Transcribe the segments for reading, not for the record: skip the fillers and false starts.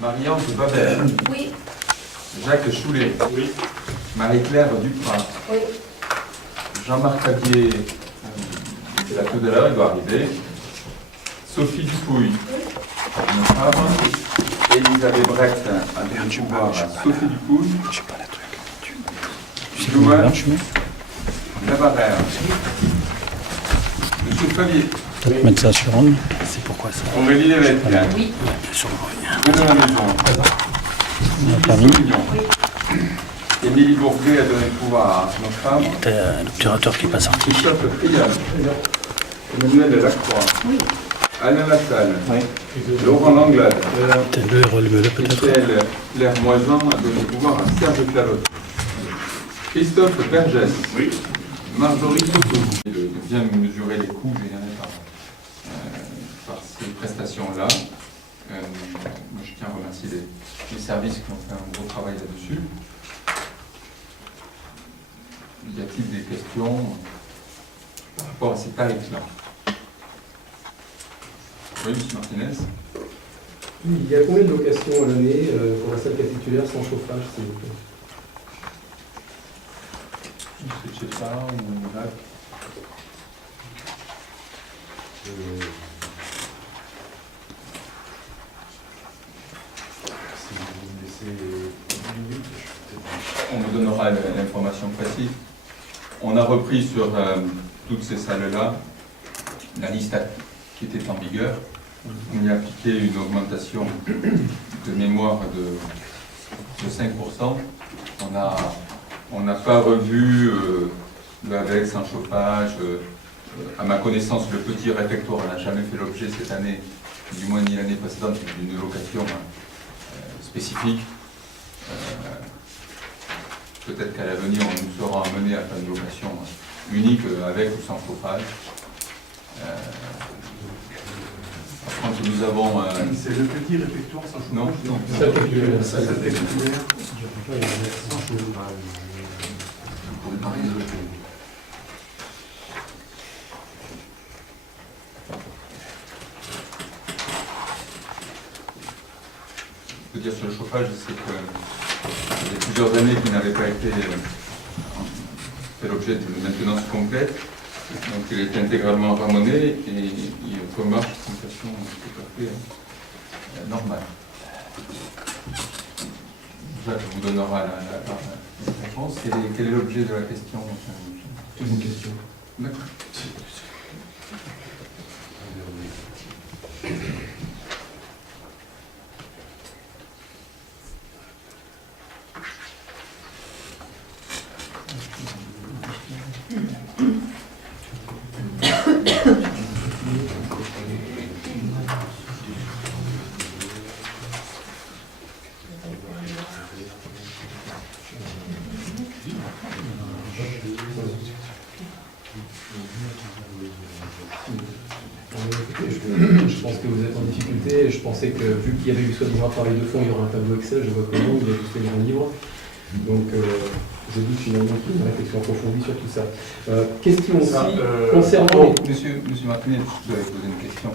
Marie-Ange Babel. Oui. Jacques Choulet. Oui. Marie-Claire Duprat. Oui. Jean-Marc Cabier, c'est là tout à l'heure, il doit arriver. Sophie Dupouille, une femme. Elisabeth Brecht, à du pouvoir. Sophie Dupouille. Je sais pas la truc. Louvain. Navarre. Monsieur Favier. Peut-être mettre ça sur on. C'est pourquoi ça. Aurélie Lévesque. Oui. Sur Bruno Lamaison. la famille. Émilie Bourguet a donné le pouvoir à notre femme. T'as l'obturateur qui n'est pas sorti. Christophe Prial. Emmanuel Lacroix. Oui. Alain Lassalle. Laurent Langlade. T'as le relevez-le peut-être. Michel Lermoisan a donné le pouvoir à Serge Clalotte. Christophe Bergès. Oui. Marjorie Soto. De bien mesurer les coûts générés par ces prestations-là. Moi, je tiens à remercier les services qui ont fait un gros travail là-dessus. Y a-t-il des questions par rapport à ces tarifs-là? Oui, M. Martinez. Oui, il y a combien de locations à l'année pour la salle capitulaire sans chauffage, s'il vous plaît? C'est chez ça ou là? Si vous me laissez 10 minutes, On vous donnera l'information précise. On a repris sur toutes ces salles-là la liste qui était en vigueur. On y a appliqué une augmentation de mémoire de 5%. On n'a pas revu le avec sans chauffage. À ma connaissance, le petit réfectoire n'a jamais fait l'objet cette année, du moins ni l'année précédente, d'une location spécifique. Peut-être qu'à l'avenir, on nous sera amené à faire une location unique avec ou sans chauffage. Par contre, nous avons... c'est le petit réfectoire sans chauffage. Non, non. Salle capitulaire. La salle capitulaire sans chauffage. Je peux dire sur le chauffage, c'est que il y a plusieurs années qui n'avaient pas été fait l'objet de maintenance complète. Donc il est intégralement ramoné et il remarche une façon tout à fait normale. Jacques vous donnera la réponse. Quel est l'objet de la question? C'est une question. D'accord. Je pense que vous êtes en difficulté. Je pensais que, vu qu'il y avait eu soi-disant un travail de fond, il y aura un tableau Excel. Je vois que non, vous avez tous fait un livre. Donc, j'ai vu finalement qu'il y a une réflexion approfondie sur tout ça. Question aussi concernant... Monsieur Martinet, je dois vous poser une question.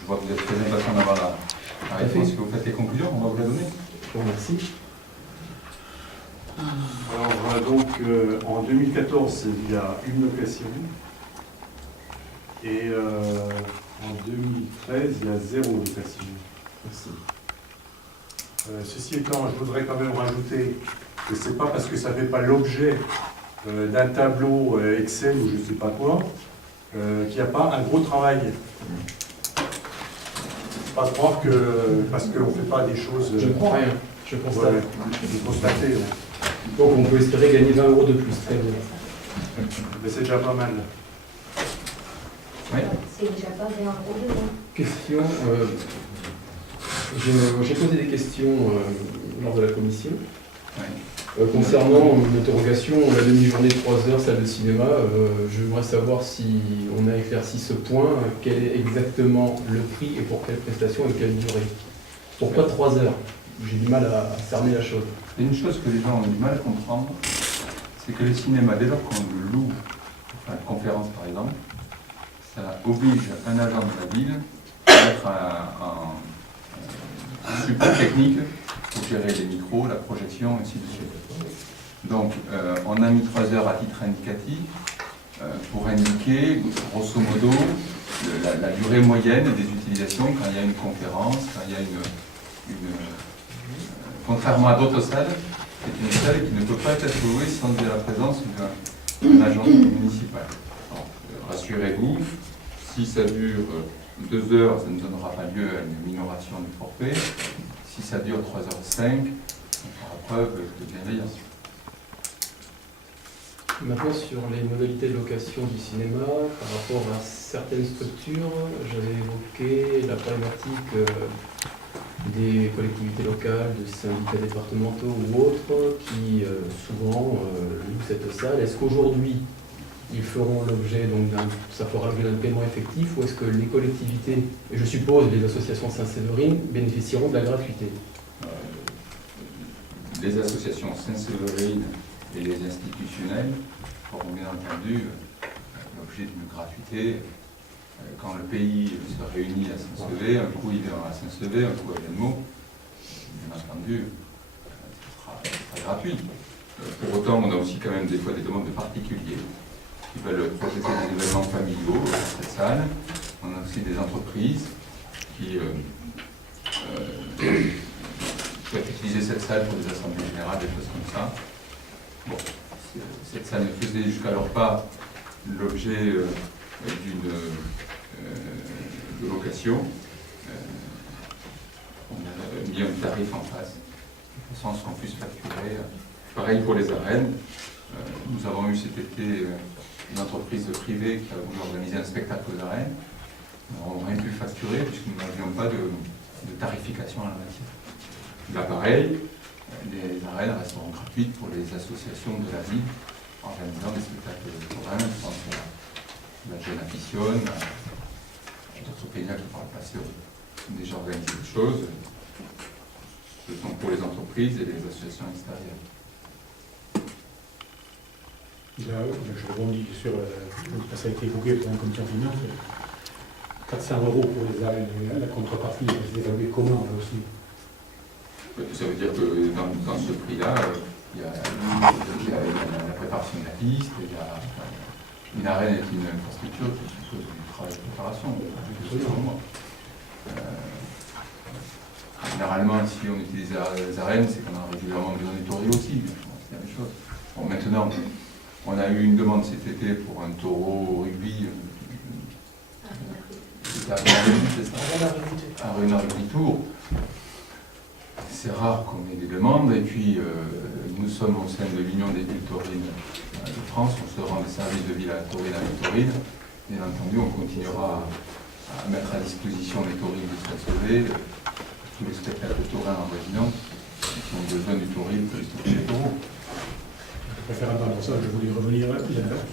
Je vois que vous êtes très impatient d'avoir la réponse. Est-ce que vous faites les conclusions? On va vous la donner. Je vous remercie. Alors, donc, en 2014, il y a une location. Et en 2013, il y a 0 location. Merci. Ceci étant, je voudrais quand même rajouter que ce n'est pas parce que ça ne fait pas l'objet d'un tableau Excel ou je ne sais pas quoi, qu'il n'y a pas un gros travail. Pas croire que parce qu'on ne fait pas des choses. Je ne crois rien. Je constate. Ouais, vous constatez. Donc, on peut espérer gagner 20 € de plus. Très bien. Mais c'est déjà pas mal. Oui. C'est déjà pas bien gros. Question. J'ai posé des questions lors de la commission. Oui. Concernant une interrogation, la demi-journée de 3 heures, salle de cinéma, j'aimerais savoir si on a éclairci ce point, quel est exactement le prix et pour quelle prestation et quelle durée. Pourquoi 3 heures? J'ai du mal à cerner la chose. Il y a une chose que les gens ont du mal à comprendre, c'est que le cinéma, dès lors qu'on le loue, enfin, une conférence par exemple, ça oblige un agent de la ville à mettre support technique pour gérer les micros, la projection, ainsi de suite. Donc, on a mis 3 heures à titre indicatif pour indiquer, grosso modo, la durée moyenne des utilisations quand il y a une conférence, quand il y a contrairement à d'autres salles, c'est une salle qui ne peut pas être louée sans la présence d'un agent municipal. Rassurez-vous, si ça dure 2 heures, ça ne donnera pas lieu à une minoration du forfait. Si ça dure 3h05, on fera preuve de bienveillance. Maintenant, sur les modalités de location du cinéma, par rapport à certaines structures, j'avais évoqué la problématique des collectivités locales, de syndicats départementaux ou autres, qui souvent louent cette salle. Est-ce qu'aujourd'hui, ils feront l'objet ça fera l'objet d'un paiement effectif, ou est-ce que les collectivités, et je suppose les associations Saint-Séverine, bénéficieront de la gratuité? Les associations Saint-Séverine et les institutionnels auront bien entendu l'objet d'une gratuité. Quand le pays se réunit à Saint-Sevé, un coup il vient à Saint-Sevé, un coup à Velmont, bien entendu, ce sera gratuit. Pour autant, on a aussi quand même des fois des demandes de particuliers qui veulent projeter des événements familiaux dans cette salle. On a aussi des entreprises qui souhaitent utiliser cette salle pour des assemblées générales, des choses comme ça. Bon, cette salle ne faisait jusqu'alors pas l'objet d'une location. On a mis un tarif en face, de façon à ce qu'on puisse facturer. Pareil pour les arènes. Nous avons eu cet été une entreprise privée qui a voulu organiser un spectacle aux arènes. Nous n'avons rien pu facturer puisque nous n'avions pas de tarification à la matière. Là, pareil, les arènes resteront gratuites pour les associations de la ville organisant des spectacles de programme. Je pense à la Jeune Afficionne, d'autres pays qui par le passé ont déjà organisé des choses. Ce sont pour les entreprises et les associations extérieures. Là, je rebondis sur ça a été évoqué dans la commission finance. 400 € pour les arènes, la contrepartie, c'est évalué comment là aussi? Ça veut dire que dans ce prix-là, il y a la préparation de la piste, une arène est une infrastructure qui suppose du travail de préparation. Généralement, si on utilise les arènes, c'est qu'on a régulièrement besoin des taureaux aussi. C'est la même chose. Bon, maintenant, on a eu une demande cet été pour un taureau au rugby. C'était à Renard Rugby Tour. C'est rare qu'on ait des demandes, et puis nous sommes au sein de l'Union des villes taurines de France, on se rend des services de ville à taurine à Victorine. Bien entendu, on continuera à mettre à disposition les taurines de Saint-Sevé, tous les spectacles taurins en résidence qui ont besoin du taurine pour les les taureaux. Je préfère entendre ça, je voulais revenir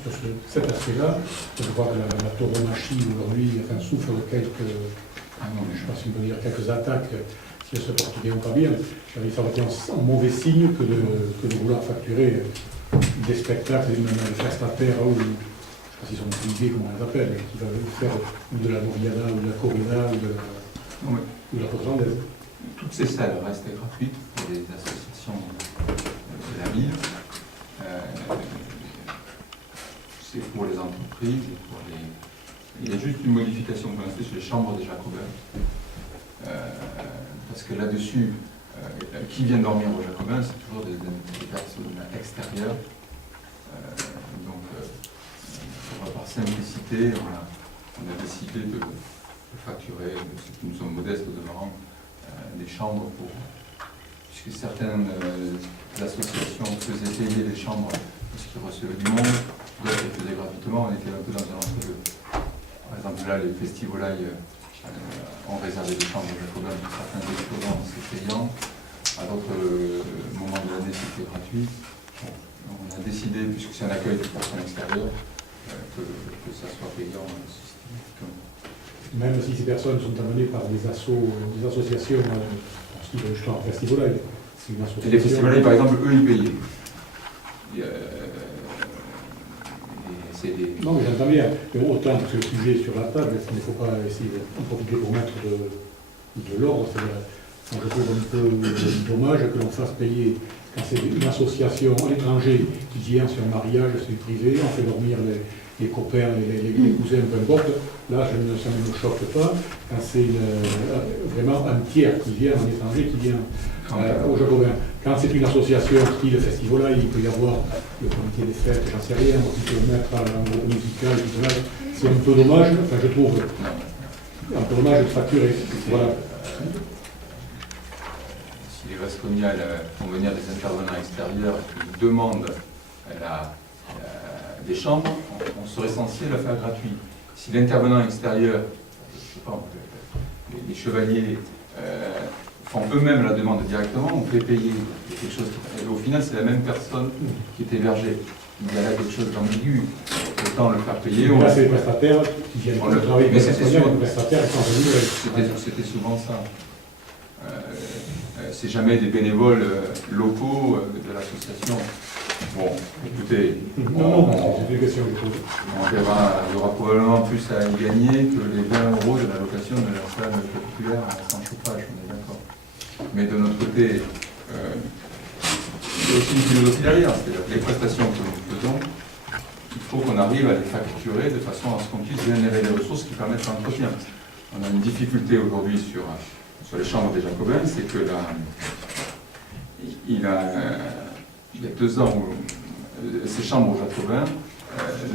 sur cet aspect-là. Je vois que la tauromachie aujourd'hui souffre de quelques, je sais pas si on peut dire quelques attaques. Si elle se porte bien ou pas bien, ça aurait été un mauvais signe que de vouloir facturer des spectacles, même des prestataires, ou je ne sais pas s'ils sont privés, comment on les appelle, qui veulent faire de la Noviana, ou de la Corrida, ou de la Portugaise. Toutes ces salles restent gratuites pour les associations de la ville. C'est pour les entreprises, il y a juste une modification qu'on a fait sur les chambres des Jacobins. Parce que là-dessus, qui vient dormir aux Jacobins, c'est toujours des personnes extérieures. Donc, par simplicité, on a décidé de facturer, c'est une somme modeste au demeurant, des chambres puisque certaines associations faisaient payer les chambres parce qu'ils recevaient du monde, d'autres les faisaient gratuitement, on était un peu dans un entre-deux. Par exemple, là, les festivals ont réservé des chambres aux Jacobins pour certains exposants, c'est payant. À d'autres moments de l'année, c'était gratuit. Bon, on a décidé, puisque c'est un accueil de personnes extérieures, que ça soit payant systématiquement. Même si ces personnes sont amenées par des associations, parce qu'ils veulent justement un festival, c'est une association. Et les festivals, par exemple, eux, ils payaient. Non, mais j'entends bien. Mais autant que le sujet est sur la table, il ne faut pas essayer d'en profiter pour mettre de l'ordre. Donc je trouve un peu dommage que l'on fasse payer, quand c'est une association à l'étranger qui vient sur un mariage, c'est privé, on fait dormir les copains, les cousins, peu importe. Là, ça ne me choque pas. Quand c'est vraiment un tiers qui vient, un étranger qui vient au Jacobin. Quand c'est une association style Festivola, il peut y avoir le comité des fêtes, j'en sais rien, donc il peut mettre un groupe musical, tout ça. C'est un peu dommage, enfin je trouve un peu dommage de facturer. Voilà. Si les Vasconiales font venir des intervenants extérieurs qui demandent des chambres, on serait censé le faire gratuit. Si l'intervenant extérieur, je sais pas, les chevaliers font eux-mêmes la demande directement, on fait payer quelque chose. Au final, c'est la même personne qui est hébergée. Il y a là quelque chose d'ambigu. Autant le faire payer. Là, c'est les prestataires qui viennent travailler. Mais c'était souvent, les prestataires qui sont venus. c'était souvent ça. C'est jamais des bénévoles locaux de l'association. Bon, écoutez, Non, c'est une question que je pose. il y aura probablement plus à y gagner que les 20 € de la location de la salle populaire sans chauffage, on est d'accord. Mais de notre côté, il y a aussi une philosophie derrière, c'est-à-dire que les prestations que nous faisons, il faut qu'on arrive à les facturer de façon à ce qu'on puisse générer des ressources qui permettent l'entretien. On a une difficulté aujourd'hui sur les chambres des Jacobins, c'est que il y a 2 ans, ces chambres aux Jacobins,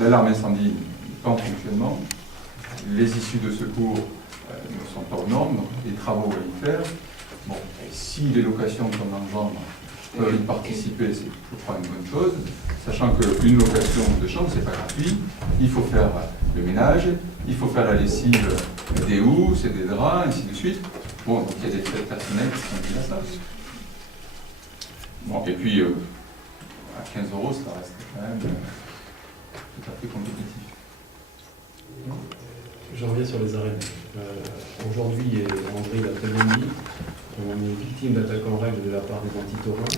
l'alarme incendie n'est pas en fonctionnement, les issues de secours sont hors normes, donc des travaux à y faire. Bon, si les locations qu'on engendre peuvent y participer, c'est, je crois, une bonne chose, sachant qu'une location de chambre, c'est pas gratuit, il faut faire le ménage, il faut faire la lessive des housses et des draps, ainsi de suite. Bon, donc il y a des frais personnels qui sont liés à ça. Bon, et puis, à 15 €, ça reste quand même tout à fait compétitif. Je reviens sur les arènes. Aujourd'hui, et André l'a très bien dit, on est victime d'attaques en règle de la part des antitaurins.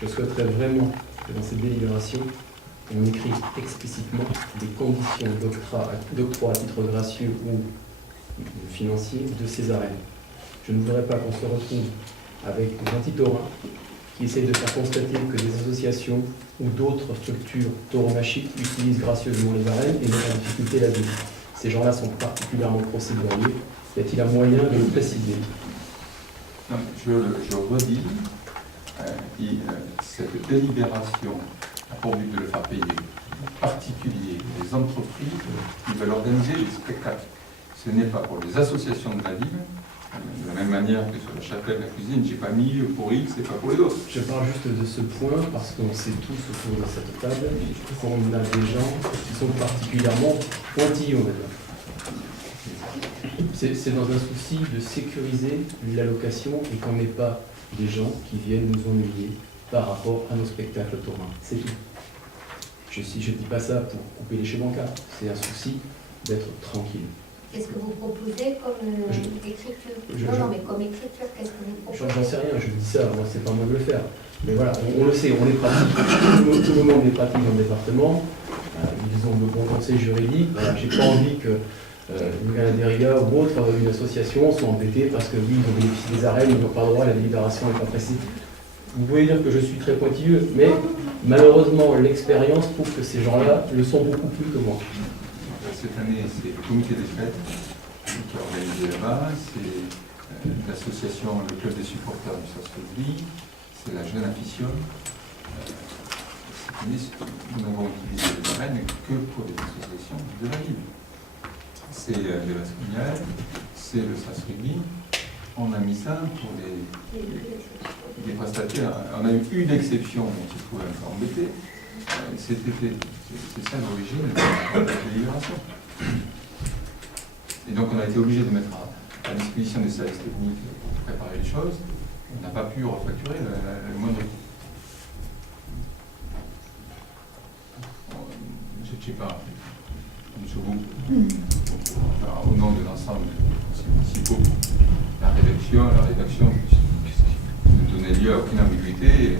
Je souhaiterais vraiment que dans cette délibération, on écrive explicitement des conditions d'octroi à titre gracieux ou financier de ces arènes. Je ne voudrais pas qu'on se retrouve avec des antitaurins qui essayent de faire constater que des associations ou d'autres structures tauromachiques utilisent gracieusement les arènes et mettent en difficulté la vie. Ces gens-là sont particulièrement procéduriers. Y a-t-il un moyen de le préciser? Non, je redis, cette délibération a pour but de le faire payer les particuliers, les entreprises qui veulent organiser des spectacles. Ce n'est pas pour les associations de la ville, de la même manière que sur la chapelle, la cuisine, j'ai pas mis pour X et pas pour les autres. Je parle juste de ce point parce qu'on sait tous autour de cette table qu'on a des gens qui sont particulièrement pointillés, on va dire. C'est dans un souci de sécuriser l'allocation et qu'on n'ait pas des gens qui viennent nous ennuyer par rapport à nos spectacles taurins. C'est tout. Je ne dis pas ça pour couper les cheveux en quatre. C'est un souci d'être tranquille. Qu'est-ce que vous proposez comme écriture? Non, mais comme écriture, qu'est-ce que vous proposez? J'en sais rien, je dis ça, moi c'est pas moi de le faire. Mais voilà, on le sait, on les pratique. Tout le monde les pratique dans le département. Ils ont le bon conseil juridique. Voilà, j'ai pas envie que une Ganaderia ou autre, une association soit embêtée parce que oui, ils ont bénéficié des arènes, ils n'ont pas le droit, la délibération n'est pas précise. Vous pouvez dire que je suis très pointilleux, mais malheureusement l'expérience prouve que ces gens-là le sont beaucoup plus que moi. Cette année, c'est le comité des fêtes qui a organisé là-bas, c'est l'association, le club des supporters du Sassouli, c'est la jeune afición. Cette année, nous n'avons utilisé les arènes que pour les associations de la ville. C'est les Vasconiales, c'est le Sassouli. On a mis ça pour les prestataires. On a eu une exception dont il faut un peu embêter. C'est ça l'origine de la délibération. Et donc on a été obligé de mettre à disposition des services techniques pour préparer les choses. On n'a pas pu refacturer le moindre coût. Je ne sais pas, monsieur vous, au nom de l'ensemble des municipaux, la rédaction ne donnait lieu à aucune ambiguïté.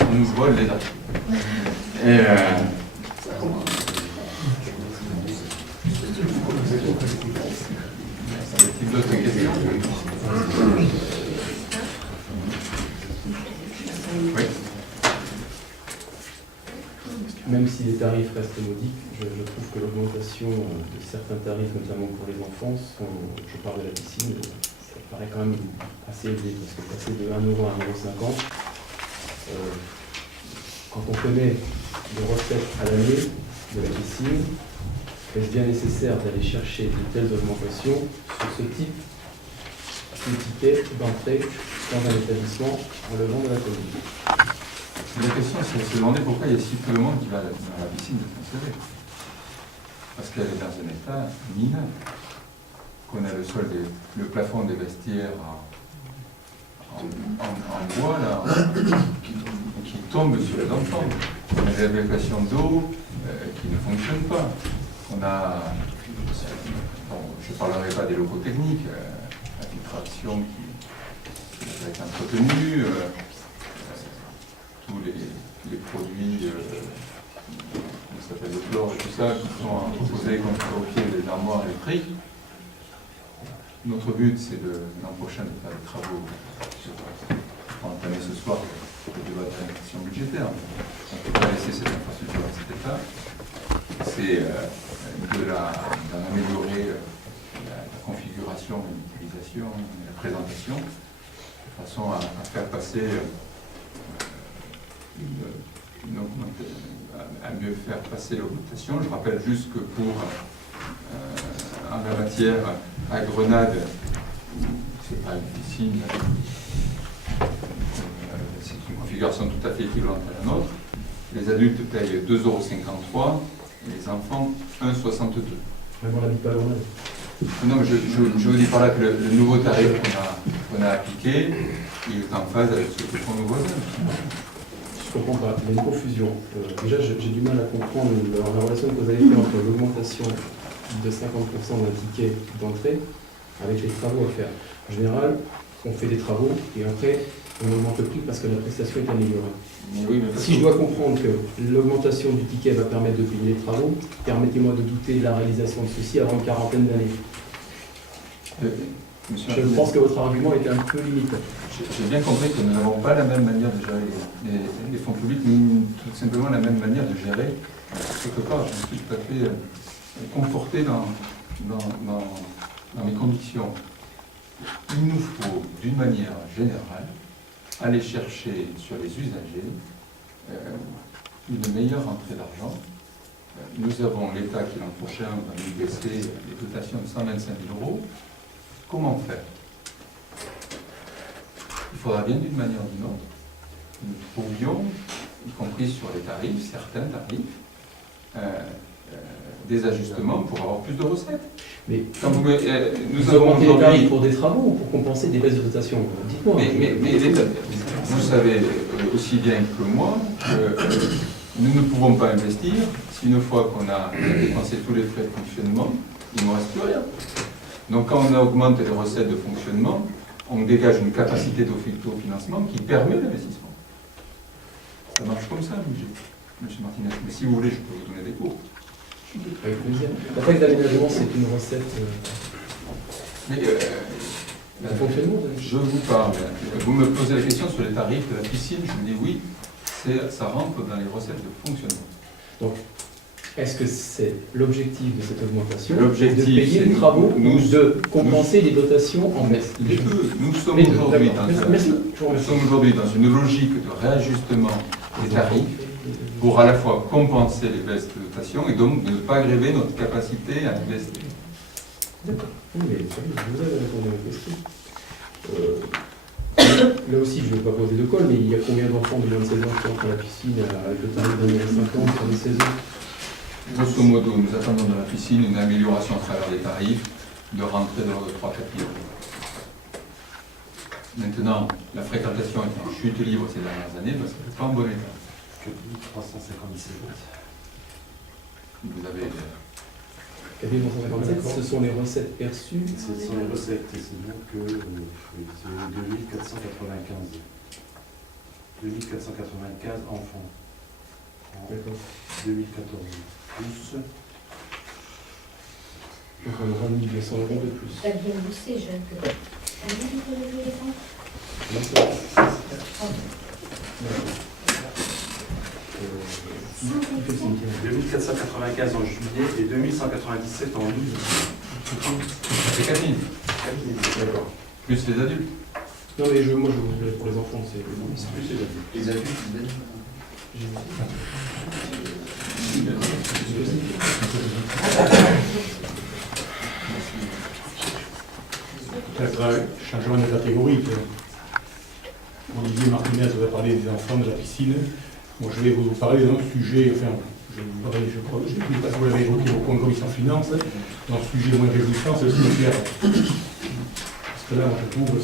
On nous vole les dates. Et a-t-il d'autres questions? Oui. Même si les tarifs restent modiques, je trouve que l'augmentation de certains tarifs, notamment pour les enfants, je parle de la piscine, ça paraît quand même assez élevé, parce que passer de 1 euro à 1,50 €, quand on connaît les recettes à l'année de la piscine, est-ce bien nécessaire d'aller chercher de telles augmentations sur ce type de ticket d'entrée dans un établissement relevant de la commune? La question, c'est de se demander pourquoi il y a si peu de monde qui va dans la piscine de Saint-Césaire. Parce qu'elle est dans un état minable. Qu'on a le plafond des vestiaires en bois, là, qui tombe sur les enfants. On a des évacuations d'eau qui ne fonctionnent pas. On a, bon, je ne parlerai pas des locaux techniques, la filtration qui va être entretenue, tous les produits, comment ça s'appelle, le chlore et tout ça, qui sont posés au pied des armoires électriques. Notre but, c'est l'an prochain de faire des travaux pour entamer ce soir le débat de réinvestissement budgétaire. On ne peut pas laisser cette infrastructure dans cet état. C'est d'en améliorer la configuration, l'utilisation, la présentation, de façon à faire passer à mieux faire passer l'augmentation. Je rappelle juste que pour en la matière à Grenade, c'est pas une piscine, c'est une configuration tout à fait équivalente à la nôtre. Les adultes payent 2,53 € et les enfants 1,62 €. Mais on n'habite pas à Grenade. Non, mais je vous dis par là que le nouveau tarif qu'on a appliqué, il est en phase avec ce que font nos voisins. Je ne comprends pas, il y a une confusion. Déjà, j'ai du mal à comprendre la relation que vous avez fait entre l'augmentation de 50% d'un ticket d'entrée avec les travaux à faire. En général, on fait des travaux et après, on augmente le prix parce que la prestation est améliorée. Oui, si je dois comprendre que l'augmentation du ticket va permettre de payer les travaux, permettez-moi de douter de la réalisation de ceci avant une quarantaine d'années. Je pense que votre argument était un peu limité. J'ai bien compris que nous n'avons pas la même manière de gérer les fonds publics, ni tout simplement la même manière de gérer. Quelque part, je suis tout à fait conforté dans mes convictions. Il nous faut, d'une manière générale, aller chercher sur les usagers une meilleure entrée d'argent. Nous avons l'État qui l'an prochain va nous baisser les dotations de 125 000 €. Comment faire? Il faudra bien d'une manière ou d'une autre que nous trouvions, y compris sur les tarifs, certains tarifs, des ajustements pour avoir plus de recettes. Mais quand nous avons des tarifs pour des travaux ou pour compenser des baisses de dotation? Dites-moi. Mais vous savez aussi bien que moi que nous ne pouvons pas investir si une fois qu'on a dépensé tous les frais de fonctionnement, il ne nous reste plus rien. Donc quand on augmente les recettes de fonctionnement, on dégage une capacité d'autofinancement qui permet l'investissement. Ça marche comme ça, M. Martinez. Mais si vous voulez, je peux vous donner des cours. Avec plaisir. La taxe d'aménagement, c'est une recette de fonctionnement. Je vous parle. Vous me posez la question sur les tarifs de la piscine. Je vous dis oui, ça rentre dans les recettes de fonctionnement. Donc, est-ce que c'est l'objectif de cette augmentation de payer les travaux ou de compenser les dotations en baisse? Les deux. Nous sommes aujourd'hui dans une logique de réajustement des tarifs pour à la fois compenser les baisses de dotation et donc ne pas gréver notre capacité à investir. D'accord. Oui, mais vous avez répondu à ma question. Là aussi, je ne vais pas poser de colle, mais il y a combien d'enfants de moins de 16 ans qui entrent à la piscine avec le tarif d'1,50 € sur les 16 ans? Grosso modo, nous attendons dans la piscine une amélioration à travers les tarifs de rentrée de l'ordre de 3-4 000 €. Maintenant, la fréquentation est en chute libre ces dernières années parce qu'elle n'est pas en bon état. 4357. Vous avez 4357, ce sont les recettes perçues. Ce sont les recettes, et c'est donc c'est 2495. 2495 enfants. En 2014. Plus Donc on aura 1 200 € de plus. Ça vient bousser, jeune. Combien vous avez vu les temps? Il fait le cimetière. 2495 en juillet et 2197 en août. C'est 4000, D'accord. plus les adultes. Non mais moi je voulais pour les enfants, c'est Plus les adultes. Les adultes, Peut-être un changement de catégorie. Olivier Martinez va parler des enfants, de la piscine. Moi, je vais vous parler d'un autre sujet, enfin, je crois que vous l'avez évoqué au point de commission finance, dans ce sujet moins réjouissant, c'est le cimetière. Parce que là, moi, je trouve, je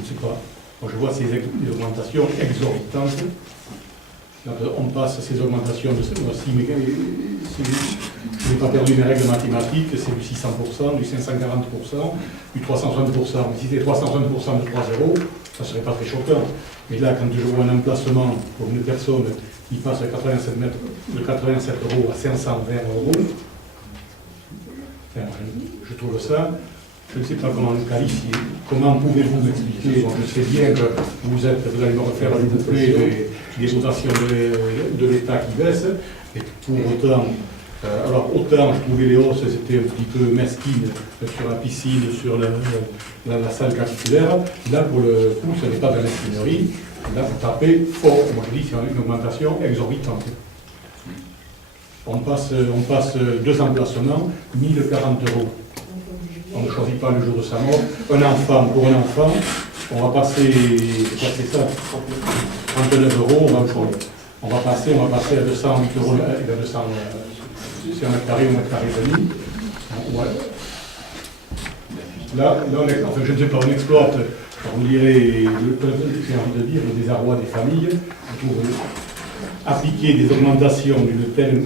ne sais pas, moi, je vois ces augmentations exorbitantes. On passe ces augmentations de si, mais je n'ai pas perdu mes règles mathématiques, c'est du 600%, du 540%, du 360%. Mais si c'était 360% de 3 euros, ça ne serait pas très choquant. Mais là, quand je vois un emplacement pour une personne qui passe de 87 € à 520 €, enfin, je trouve ça, je ne sais pas comment le qualifier. Comment pouvez-vous m'expliquer? Bon, je sais bien que vous allez me refaire s'il vous plaît des dotations de l'État qui baissent, et pour autant, alors autant je trouvais les hausses c'était un petit peu mesquines sur la piscine, sur la salle capitulaire. Là, pour le coup, ce n'est pas de la mesquinerie. Là, vous tapez fort. Moi, je dis c'est une augmentation exorbitante. On passe 2 emplacements, 1040 €. On ne choisit pas le jour de sa mort. Pour un enfant, on va passer, c'est ça, 39 €, on va passer à 208 €, c'est un mètre carré ou un mètre carré et demi. Ouais. Là, enfin, je ne sais pas, on exploite, on dirait, j'ai envie de dire, le désarroi des familles pour appliquer des augmentations d'un tel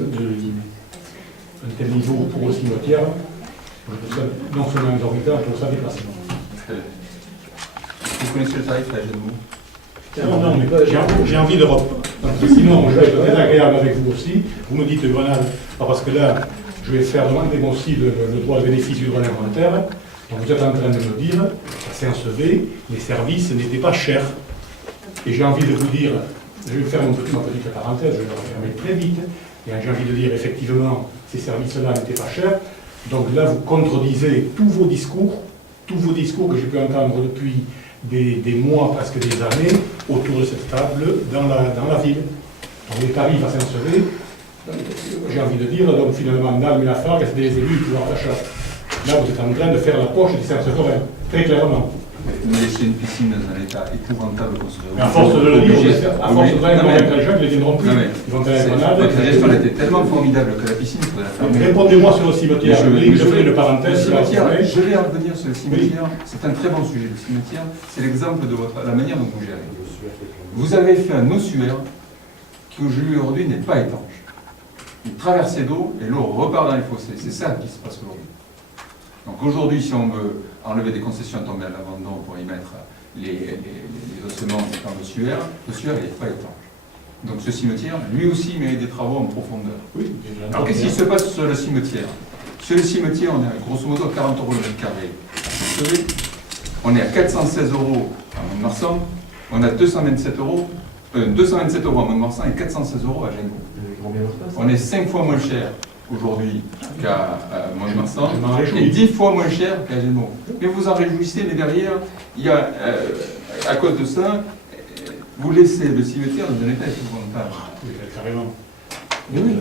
niveau pour le cimetière. Non seulement exorbitant, pour ça déplacement. Vous connaissez le tarif à Gémeaux? Non, mais j'ai envie de sinon, je vais être très agréable avec vous aussi. Vous me dites Grenade, parce que là, je vais faire demander moi aussi le droit de bénéfice du droit d'inventaire. Donc vous êtes en train de me dire, à Saint-Sevé, les services n'étaient pas chers. Et j'ai envie de vous dire, je vais faire ma petite parenthèse, je vais la fermer très vite. Et j'ai envie de dire, effectivement, ces services-là n'étaient pas chers. Donc là, vous contredisez tous vos discours que j'ai pu entendre depuis des mois, presque des années, autour de cette table, dans la ville. Donc les tarifs à Saint-Sevé, j'ai envie de dire, donc finalement, Nalm et Lafargue, c'est des élus du pouvoir d'achat. Là, vous êtes en train de faire la poche des Saint-Severin, très clairement. Mais c'est une piscine dans un état épouvantable qu'on se Mais à force de le dire, à force de convaincre les gens, ils ne les viendront plus. Ils vont faire la grenade. Votre gestion était tellement formidable que la piscine, il faudrait la fermer. Répondez-moi sur le cimetière. Je ferai une parenthèse. Je vais revenir sur le cimetière. C'est un très bon sujet, le cimetière. C'est l'exemple de la manière dont vous gérez. Vous avez fait un ossuaire qui aujourd'hui n'est pas étanche. Une traversée d'eau et l'eau repart dans les fossés. C'est ça qui se passe aujourd'hui. Donc aujourd'hui, si on veut enlever des concessions tombées à l'abandon pour y mettre les ossements dans l'ossuaire n'est pas étanche. Donc ce cimetière, lui aussi, mérite des travaux en profondeur. Oui. Alors qu'est-ce qui se passe sur le cimetière? Sur le cimetière, on est à grosso modo à 40 € le mètre carré. Vous savez, on est à 416 € à Mont-de-Marsan, on a 227 € à Mont-de-Marsan et 416 € à Gémeaux. On est 5 fois moins cher aujourd'hui qu'à Mont-de-Marsan et 10 fois moins cher qu'à Gémeaux. Mais vous en réjouissez, mais derrière, il y a, à cause de ça, vous laissez le cimetière dans un état épouvantable. Oui, carrément. Oui.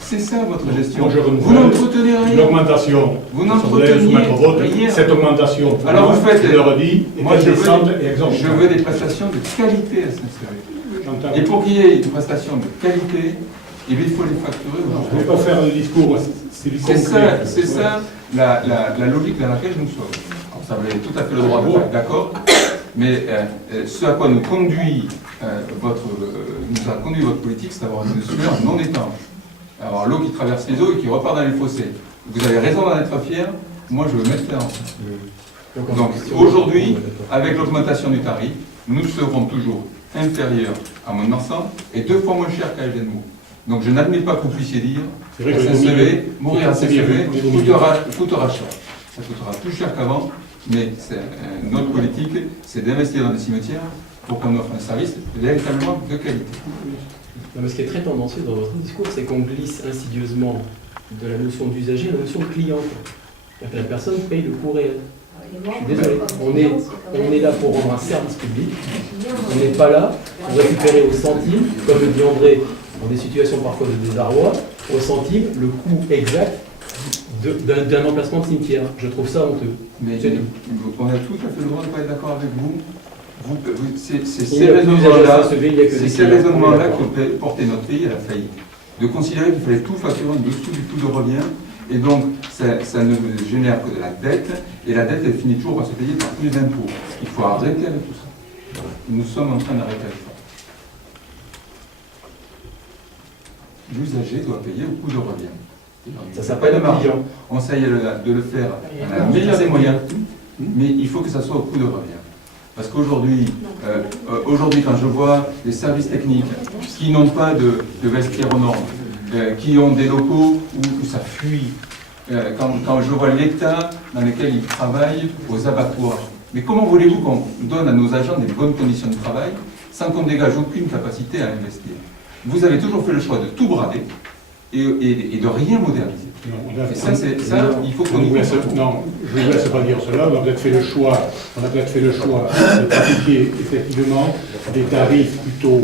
C'est ça votre gestion. Moi, je vous n'entretenez rien. L'augmentation. Vous n'entretenez rien. Cette augmentation. Alors vous faites. Je leur dis, moi je veux des prestations de qualité à Saint-Sevé. Et pour qu'il y ait une prestation de qualité, il faut les facturer. Je ne vais pas faire le discours, c'est du concret. C'est ça la logique dans laquelle nous sommes. Alors, ça, vous avez tout à fait le droit de faire d'accord, mais ce à quoi nous conduit votre politique, c'est d'avoir une ossuaire non étanche. Avoir l'eau qui traverse les eaux et qui repart dans les fossés. Vous avez raison d'en être fier, moi je veux mettre ça en. Donc aujourd'hui, avec l'augmentation du tarif, nous serons toujours inférieurs à Mont-de-Marsan et 2 fois moins cher qu'à Gémeaux. Donc je n'admets pas que vous puissiez dire C'est vrai à que Saint-Sevé, mourir à c'est bien, Saint-Sevé on est au milieu. coûtera cher. Ça coûtera plus cher qu'avant, mais notre politique, c'est d'investir dans des cimetières pour qu'on offre un service véritablement de qualité. Non, mais ce qui est très tendancieux dans votre discours, c'est qu'on glisse insidieusement de la notion d'usager à la notion de client. C'est-à-dire que la personne paye le coût réel. Je suis désolé, on est là pour rendre un service public, on n'est pas là pour récupérer au centime, comme le dit André, dans des situations parfois de désarroi, au centime le coût exact d'un emplacement de cimetière. Je trouve ça honteux. Mais on a tout à fait le droit de ne pas être d'accord avec vous. C'est Il ces n'y a plus d'usagers à raisonnements-là Saint-Sevé, il n'y a que c'est des ces clients. raisonnements-là qui ont porté notre pays à la faillite. De considérer qu'il fallait tout facturer en dessous du coût de revient, et donc ça ne génère que de la dette, et la dette, elle finit toujours par se payer par plus d'impôts. Il faut arrêter avec tout ça. Nous sommes en train d'arrêter avec ça. L'usager doit payer au coût de revient. Ça n'a s'appelle pas de un marge. client. On essaye de le faire à la meilleure des moyens, mais il faut que ça soit au coût de revient. Parce qu'aujourd'hui, quand je vois les services techniques qui n'ont pas de vestiaires aux normes, qui ont des locaux où ça fuit, quand je vois l'état dans lequel ils travaillent aux abattoirs, mais comment voulez-vous qu'on donne à nos agents des bonnes conditions de travail sans qu'on dégage aucune capacité à investir? Vous avez toujours fait le choix de tout brader et de rien moderniser. Et ça, il faut qu'on nous comprenne. Non, je ne vous laisse pas dire cela. On a peut-être fait le choix de pratiquer effectivement des tarifs plutôt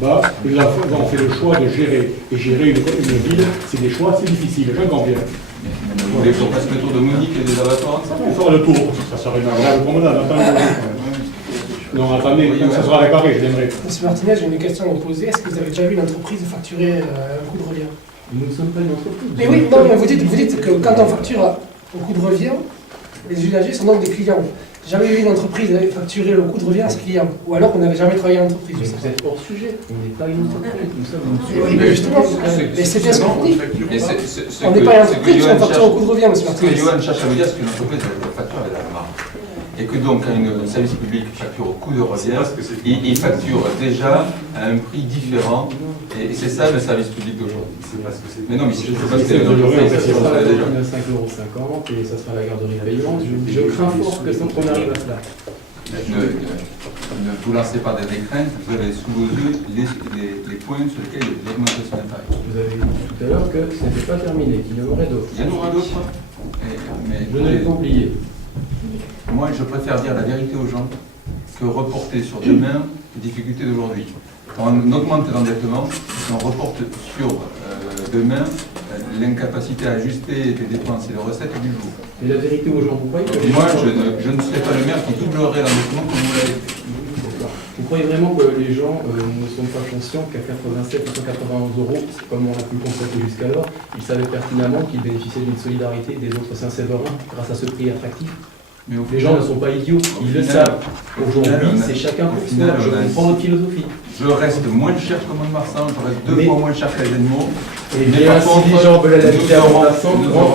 bas. Et là, on fait le choix de gérer. Et gérer une ville, c'est des choix, c'est difficile. J'en conviens. Vous voulez qu'on fasse le tour de Monique et des abattoirs ensemble? On fera le tour. Ça serait une agréable promenade. Non, attendez, quand ça sera réparé, je l'aimerais. Monsieur Martinez, j'ai une question à vous poser. Est-ce que vous avez déjà vu une entreprise facturer un coût de revient? Nous ne sommes pas une entreprise. Mais oui, non, mais vous dites que quand on facture au coût de revient, les usagers sont donc des clients. J'ai jamais vu une entreprise facturer le coût de revient à ce client. Ou alors on n'avait jamais travaillé en entreprise. Mais Je sais vous pas. êtes hors sujet. On n'est pas une entreprise. Nous sommes une Oui, mais justement, mais c'est bien ce qu'on dit. Et On n'est pas une entreprise, on facture au coût de revient, monsieur Ce que Martinez. Johan cherche à vous dire, c'est qu'une entreprise facture avec la marge. Et que donc, quand un service public facture au coût de revient, il facture déjà à un prix différent. Et c'est ça le service public d'aujourd'hui. Mais non, mais je ne sais pas ce que Ça c'est. sera la cantine à 5,50 € et ça sera la garderie payante. Je crains fort que qu'on arrive à cela. Ne vous lancez pas des craintes, vous avez sous vos yeux les points sur lesquels il y a de l'augmentation des tarifs. Vous avez dit tout à l'heure que ce n'était pas terminé, qu'il y en aurait d'autres. Il y en aura d'autres. Mais Je ne l'ai pas oublié. moi, je préfère dire la vérité aux gens que reporter sur demain les difficultés d'aujourd'hui. Quand on augmente l'endettement, on reporte sur demain l'incapacité à ajuster les dépenses et les recettes du jour. Et la vérité aux gens, vous croyez que les Moi, gens... je ne serai pas le maire qui doublerait l'endettement comme vous l'avez fait. Vous croyez vraiment que les gens ne sont pas conscients qu'à 87 ou 191 €, comme on a pu le constater jusqu'alors, ils savaient pertinemment qu'ils bénéficiaient d'une solidarité des autres Saint-Séverins grâce à ce prix attractif? Mais au Les gens ne sont pas idiots, ils le savent. Aujourd'hui, c'est chacun pour soi. Je comprends votre philosophie. Je reste moins cher que Mont-de-Marsan, je reste 2 fois moins cher qu'à Génemaux. Et bien, si les gens veulent aller à Mont-de-Marsan,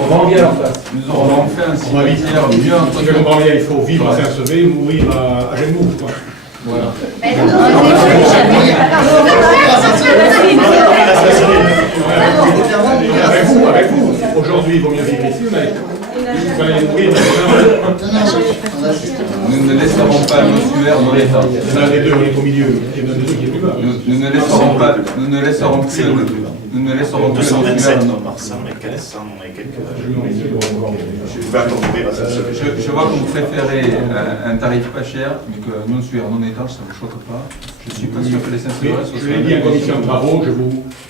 rends bien leur face. Nous aurons fait un cimetière mieux Je entretenu. comprends bien, il faut vivre à Saint-Sevé, mourir à Genève. Voilà. Avec vous, aujourd'hui, il vaut mieux vivre ici, mais il faut aller mourir. Nous ne laisserons pas nos suaires dans l'état. Il y en a des deux, on est au milieu. Il y en a des deux qui est plus bas. Nous ne laisserons pas, nous ne laisserons plus nos suaires dans Marsan, mais 400 et quelques. Je vois que vous préférez un tarif pas cher, mais que non suaire, non étanche, ça ne vous choque pas. Je ne suis pas sûr que les Saint-Séverins soient... Je l'ai dit en commission de travaux,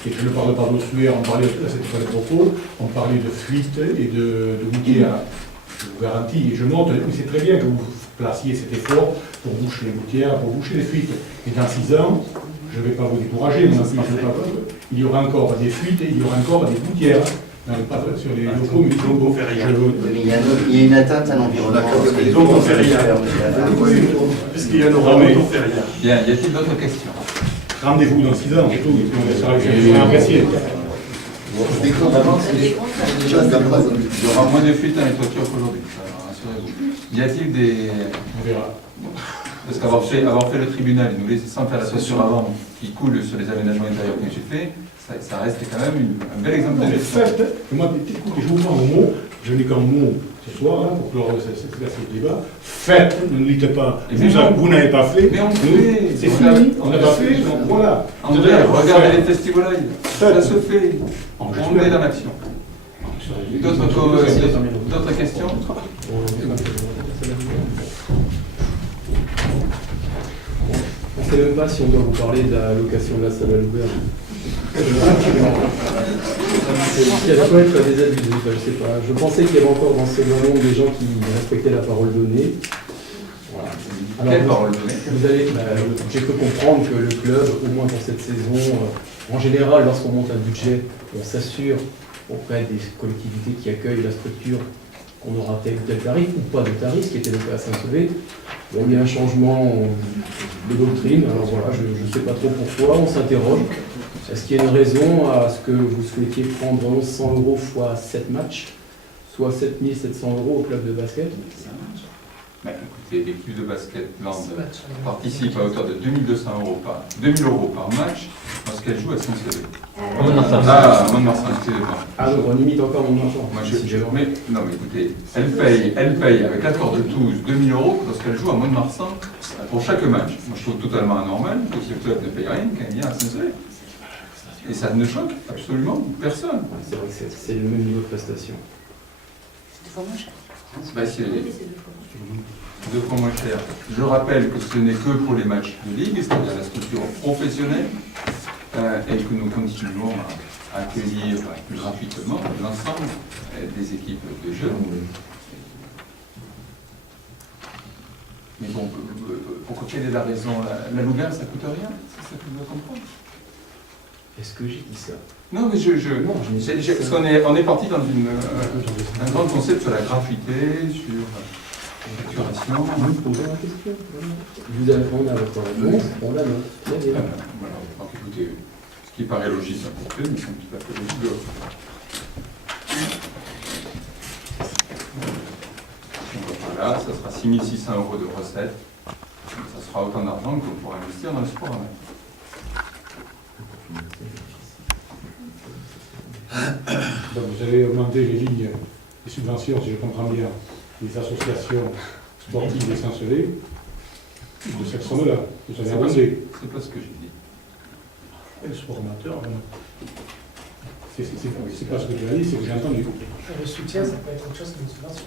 et je ne parle pas d'ossuaire, on parlait de cette propos, on parlait de fuite et de gouttières. Je vous garantis, et je note, mais c'est très bien que vous placiez cet effort pour boucher les gouttières, pour boucher les fuites. Et dans 6 ans, je ne vais pas vous décourager, mais il y aura encore des fuites et il y aura encore des gouttières sur les locaux municipaux. Il y a une atteinte à l'environnement. Donc on fait rien. Puisqu'il y en aura, mais on fait rien. Bien, y a-t-il d'autres questions? Rendez-vous dans 6 ans, et tout, et on laissera les gens apprécier. Il y aura moins de fuites dans les toitures qu'aujourd'hui, rassurez-vous. Y a-t-il des... On verra. Parce qu'avoir fait le tribunal et nous laisser sans faire la toiture avant, qui coule sur les aménagements intérieurs que j'ai fait, ça reste quand même un bel exemple Non, de mais gestion. faites, moi, écoutez, je vous prends mon mot, je n'ai qu'un mot ce soir, là, pour clore ce débat. Faites, ne dites pas, Et mais non. vous n'avez pas fait, Mais on nous, fait, c'est on fini, a- on n'a pas fait, donc voilà. André, regardez les festivals, ça se fait. On On est dans l'action. D'autres questions? On ne sait même pas si on doit vous parler de la location de la salle à l'ouvert. Il y a de quoi être des abus, je sais pas. Je pensais qu'il y avait encore dans ce monde des gens qui respectaient la parole donnée. Voilà. Quelle vous- parole donnée? Vous allez, j'ai cru comprendre que le club, au moins pour cette saison, en général, lorsqu'on monte un budget, on s'assure auprès des collectivités qui accueillent la structure qu'on aura tel ou tel tarif ou pas de tarif, ce qui était le cas à Saint-Sauvé. Bon, il y a un changement de doctrine, alors voilà, je ne sais pas trop pourquoi, on s'interroge. Est-ce qu'il y a une raison à ce que vous souhaitiez prendre 1100 € fois 7 matchs, soit 7700 € au club de basket? Bah, écoutez, l'équipe de basket Land participe à hauteur de 2200 € par 2000 € par match lorsqu'elle joue à Saint-Sauvé. Ah, à Mont-de-Marsan, excusez-moi. Ah donc on limite encore mon argent. Moi, non, mais écoutez, elle paye avec l'accord de tous 2000 € lorsqu'elle joue à Mont-de-Marsan pour chaque match. Moi, je trouve totalement anormal que ce club ne paye rien quand il vient à Saint-Sauvé. Et ça ne choque absolument personne. C'est vrai que c'est le même niveau de prestation. Bah, c'est deux fois moins cher. Je rappelle que ce n'est que pour les matchs de ligue, c'est-à-dire la structure professionnelle, et que nous continuons à accueillir gratuitement l'ensemble des équipes de jeunes. Mais bon, pourquoi quelle est la raison? La Louga, ça coûte rien, c'est ça que je dois comprendre. Est-ce que j'ai dit ça? Non, mais Non, je n'ai pas dit ça. parce on est parti dans un grand concept sur la gratuité, sur la facturation. Nous posons la question. Vous allez répondre à votre réponse, on la note. Très bien. Voilà. Donc écoutez, ce qui paraît logique à côté, mais semble tout à fait logique de l'autre. Voilà, ça sera 6600 € de recettes. Ça sera autant d'argent qu'on pourra investir dans le sport. Donc vous allez augmenter les lignes de subventions, si je comprends bien, des associations sportives et Saint-Sauvé, de cette somme-là. Vous allez augmenter. C'est pas ce que j'ai dit. Le sport amateur, c'est pas ce que tu as dit, c'est que j'ai entendu. Le soutien, ça peut être autre chose qu'une subvention.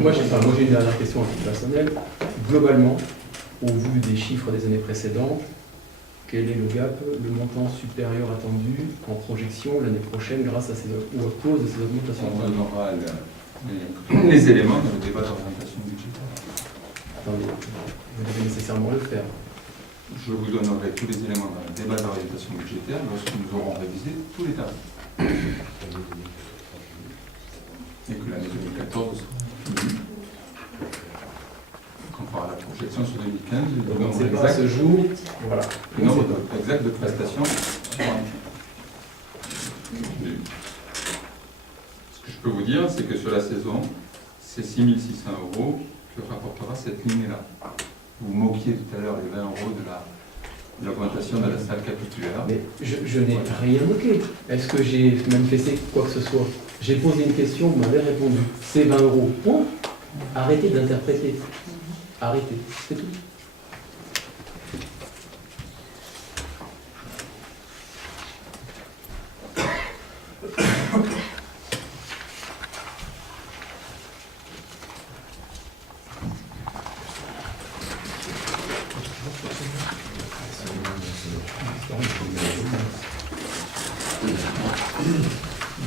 Moi, j'ai une dernière question à titre personnel. Globalement, au vu des chiffres des années précédentes, quel est le gap, le montant supérieur attendu en projection l'année prochaine grâce à ces, ou à cause de ces augmentations? On donnera les éléments dans le débat d'orientation budgétaire. Attendez, vous devez nécessairement le faire. Je vous donnerai tous les éléments dans le débat d'orientation budgétaire lorsque nous aurons révisé tous les tarifs. Et que l'année 2014 sera finie. Qu'on fera la projection sur 2015, le Donc, nombre c'est pas à exact, ce jour. Voilà. le nombre exact de prestations sur un. Ce que je peux vous dire, c'est que sur la saison, c'est 6600 € que rapportera cette ligne-là. Vous moquiez tout à l'heure les 20 € de l'augmentation de la salle capitulaire. Mais je n'ai rien moqué. Est-ce que j'ai manifesté quoi que ce soit? J'ai posé une question, vous m'avez répondu. C'est 20 €. Point. Arrêtez d'interpréter. Arrêtez. C'est tout.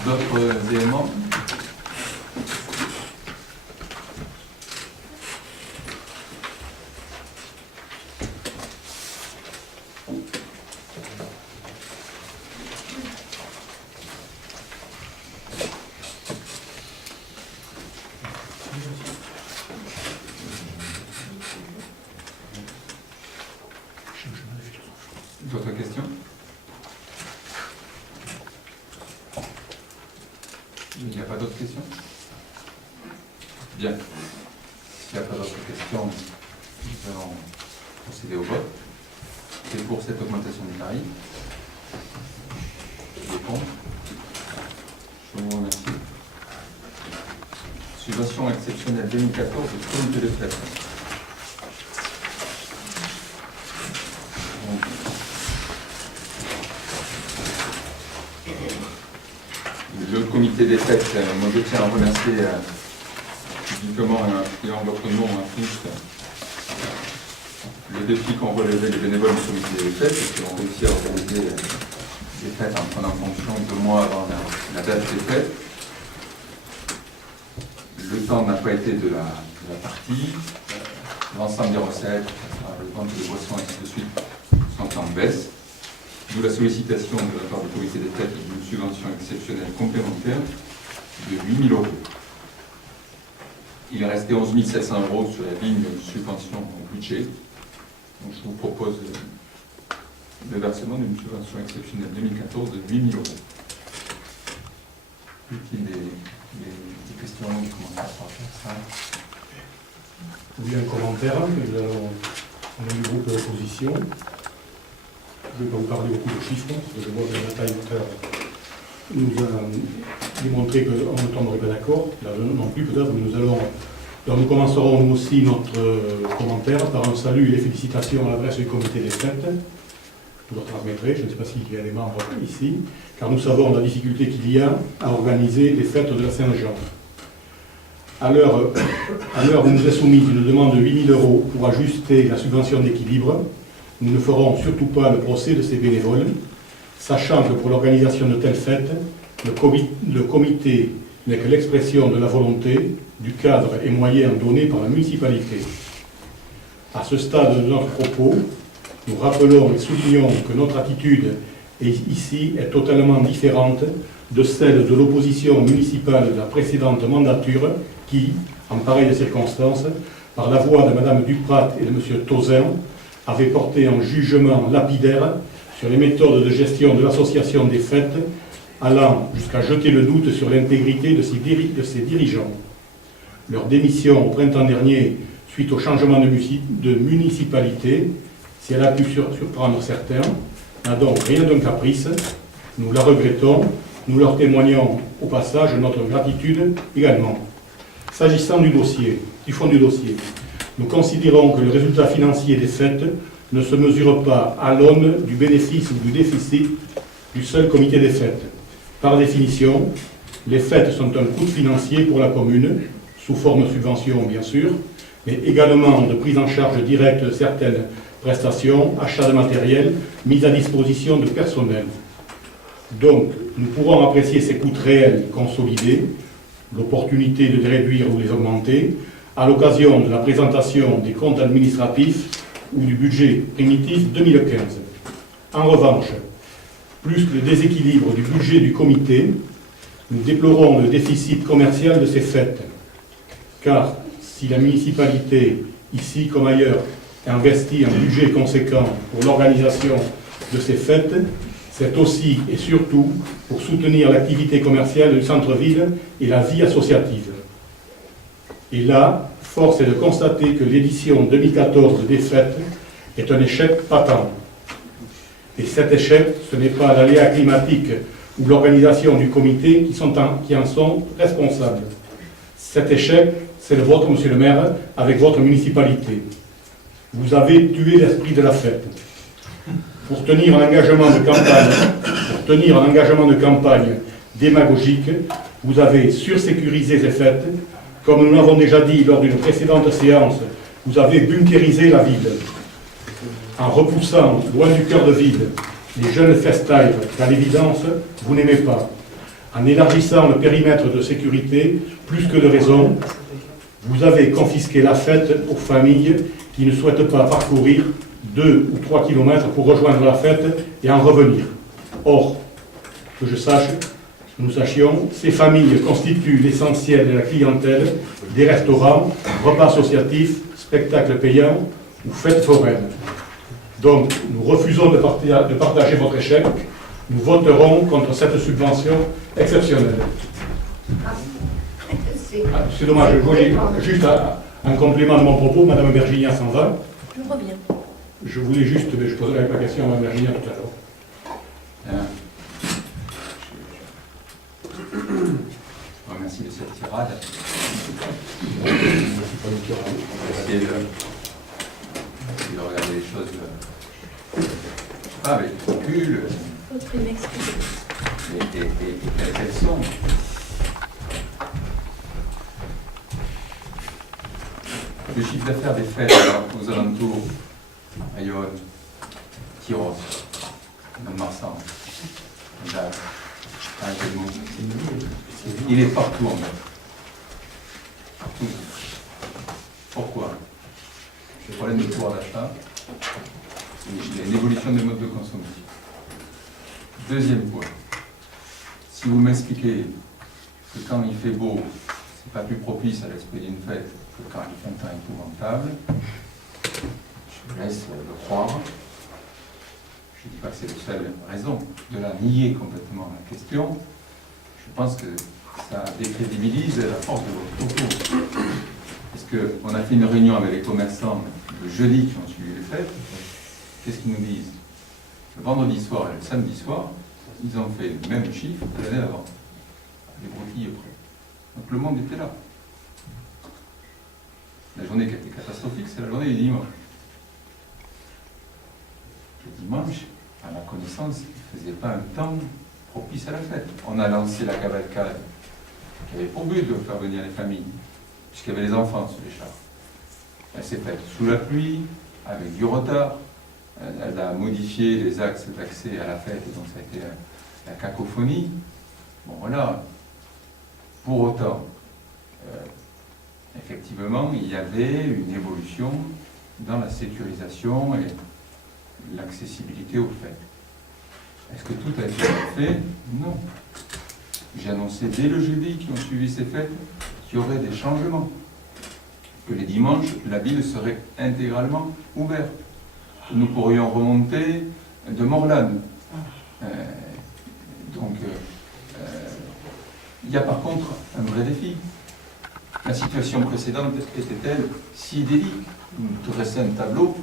D'autres éléments? D'autres questions? Il n'y a pas d'autres questions? Bien. S'il n'y a pas d'autres questions, nous allons procéder au vote. Et pour cette augmentation des tarifs, contre. Je vous remercie. Subvention exceptionnelle 2014 du comité des fêtes. Le comité des fêtes, moi je tiens à remercier publiquement et en votre nom à tous le défi qu'ont relevé les bénévoles du comité des fêtes et qui ont réussi à organiser des fêtes en prenant fonction 2 mois avant la date des fêtes. Le temps n'a pas été de la partie. L'ensemble des recettes, le vente de boissons et ainsi de suite, sont en baisse. D'où la sollicitation de la part du comité des fêtes d'une subvention exceptionnelle complémentaire de 8 000 €. Il est resté 11 700 € sur la ligne subvention au budget. Donc je vous propose le versement d'une subvention exceptionnelle 2014 de 8 000 €. Est-il des questions, des commentaires par rapport à ça? Oui, un commentaire. On est du groupe de l'opposition. Je ne vais pas vous parler beaucoup de chiffres, parce que je vois que la taille nous a démontré qu'on ne tomberait pas d'accord. Là non plus, peut-être, mais nous commencerons nous aussi notre commentaire par un salut et les félicitations à l'adresse du comité des fêtes. Je leur transmettrai, je ne sais pas s'il y a des membres ici, car nous savons la difficulté qu'il y a à organiser les fêtes de la Saint-Jean. À l'heure où nous est soumise une demande de 8 000 € pour ajuster la subvention d'équilibre, nous ne ferons surtout pas le procès de ces bénévoles, sachant que pour l'organisation de telles fêtes, le comité n'est que l'expression de la volonté, du cadre et moyens donnés par la municipalité. À ce stade de notre propos, nous rappelons et soulignons que notre attitude ici est totalement différente de celle de l'opposition municipale de la précédente mandature qui, en pareille circonstance, par la voix de Mme Duprat et de M. Tauzin, avait porté un jugement lapidaire sur les méthodes de gestion de l'association des fêtes, allant jusqu'à jeter le doute sur l'intégrité de ses dirigeants. Leur démission au printemps dernier, suite au changement de municipalité, si elle a pu surprendre certains, n'a donc rien d'un caprice. Nous la regrettons, nous leur témoignons au passage notre gratitude également. S'agissant du fond du dossier, nous considérons que le résultat financier des fêtes ne se mesure pas à l'aune du bénéfice ou du déficit du seul comité des fêtes. Par définition, les fêtes sont un coût financier pour la commune, sous forme de subvention bien sûr, mais également de prise en charge directe de certaines prestations, achat de matériel, mise à disposition de personnel. Donc, nous pourrons apprécier ces coûts réels consolidés, l'opportunité de les réduire ou les augmenter, à l'occasion de la présentation des comptes administratifs ou du budget primitif 2015. En revanche, plus que le déséquilibre du budget du comité, nous déplorons le déficit commercial de ces fêtes, car si la municipalité, ici comme ailleurs, investit un budget conséquent pour l'organisation de ces fêtes, c'est aussi et surtout pour soutenir l'activité commerciale du centre-ville et la vie associative. Et là, force est de constater que l'édition 2014 des fêtes est un échec patent. Et cet échec, ce n'est pas l'aléa climatique ou l'organisation du comité qui en sont responsables. Cet échec, c'est le vôtre, monsieur le maire, avec votre municipalité. Vous avez tué l'esprit de la fête. Pour tenir un engagement de campagne démagogique, vous avez sursécurisé ces fêtes. Comme nous l'avons déjà dit lors d'une précédente séance, vous avez bunkérisé la ville. En repoussant loin du cœur de ville les jeunes festives qu'à l'évidence vous n'aimez pas. En élargissant le périmètre de sécurité, plus que de raison, vous avez confisqué la fête aux familles qui ne souhaitent pas parcourir 2 ou 3 kilomètres pour rejoindre la fête et en revenir. Or, que nous sachions, ces familles constituent l'essentiel de la clientèle des restaurants, repas associatifs, spectacles payants ou fêtes foraines. Donc, nous refusons de partager votre échec. Nous voterons contre cette subvention exceptionnelle. C'est dommage, je voulais juste un complément de mon propos, Madame Virginia s'en va. Je reviens. Je voulais juste, mais je poserai la question à Mme Virginia tout à l'heure. dégrade. C'est pas nous qui Essayer de regarder les choses avec recul Autre une excuse. et quelles sont. Le chiffre d'affaires des fêtes aux alentours, Ayonne, Tyros, Mont-de-Marsan, Dax, Saint-Gémeaux, il est partout en fait. Partout. Pourquoi? Le problème de pouvoir d'achat, il y a une évolution des modes de consommation. Deuxième point, si vous m'expliquez que quand il fait beau, c'est pas plus propice à l'esprit d'une fête que quand il fait un temps épouvantable, je vous laisse le croire. Je ne dis pas que c'est la seule raison de la nier complètement la question. Je pense que ça décrédibilise la force de votre propos. Parce qu'on a fait une réunion avec les commerçants le jeudi qui ont suivi les fêtes. Qu'est-ce qu'ils nous disent? Le vendredi soir et le samedi soir, ils ont fait le même chiffre que l'année avant. Les broutilles près. Donc le monde était là. La journée qui a été catastrophique, c'est la journée du dimanche. Le dimanche, à ma connaissance, il ne faisait pas un temps propice à la fête. On a lancé la cavalcade qui avait pour but de faire venir les familles, puisqu'il y avait les enfants sur les chars. Elle s'est faite sous la pluie, avec du retard. Elle a modifié les axes d'accès à la fête, et donc ça a été la cacophonie. Bon, voilà. Pour autant, effectivement, il y avait une évolution dans la sécurisation et l'accessibilité aux fêtes. Est-ce que tout a été fait? Non. J'ai annoncé dès le jeudi qui ont suivi ces fêtes qu'il y aurait des changements. Que les dimanches, la ville serait intégralement ouverte. Nous pourrions remonter de Morlane. Il y a par contre un vrai défi. La situation précédente était-elle si idyllique? Vous dressez un tableau.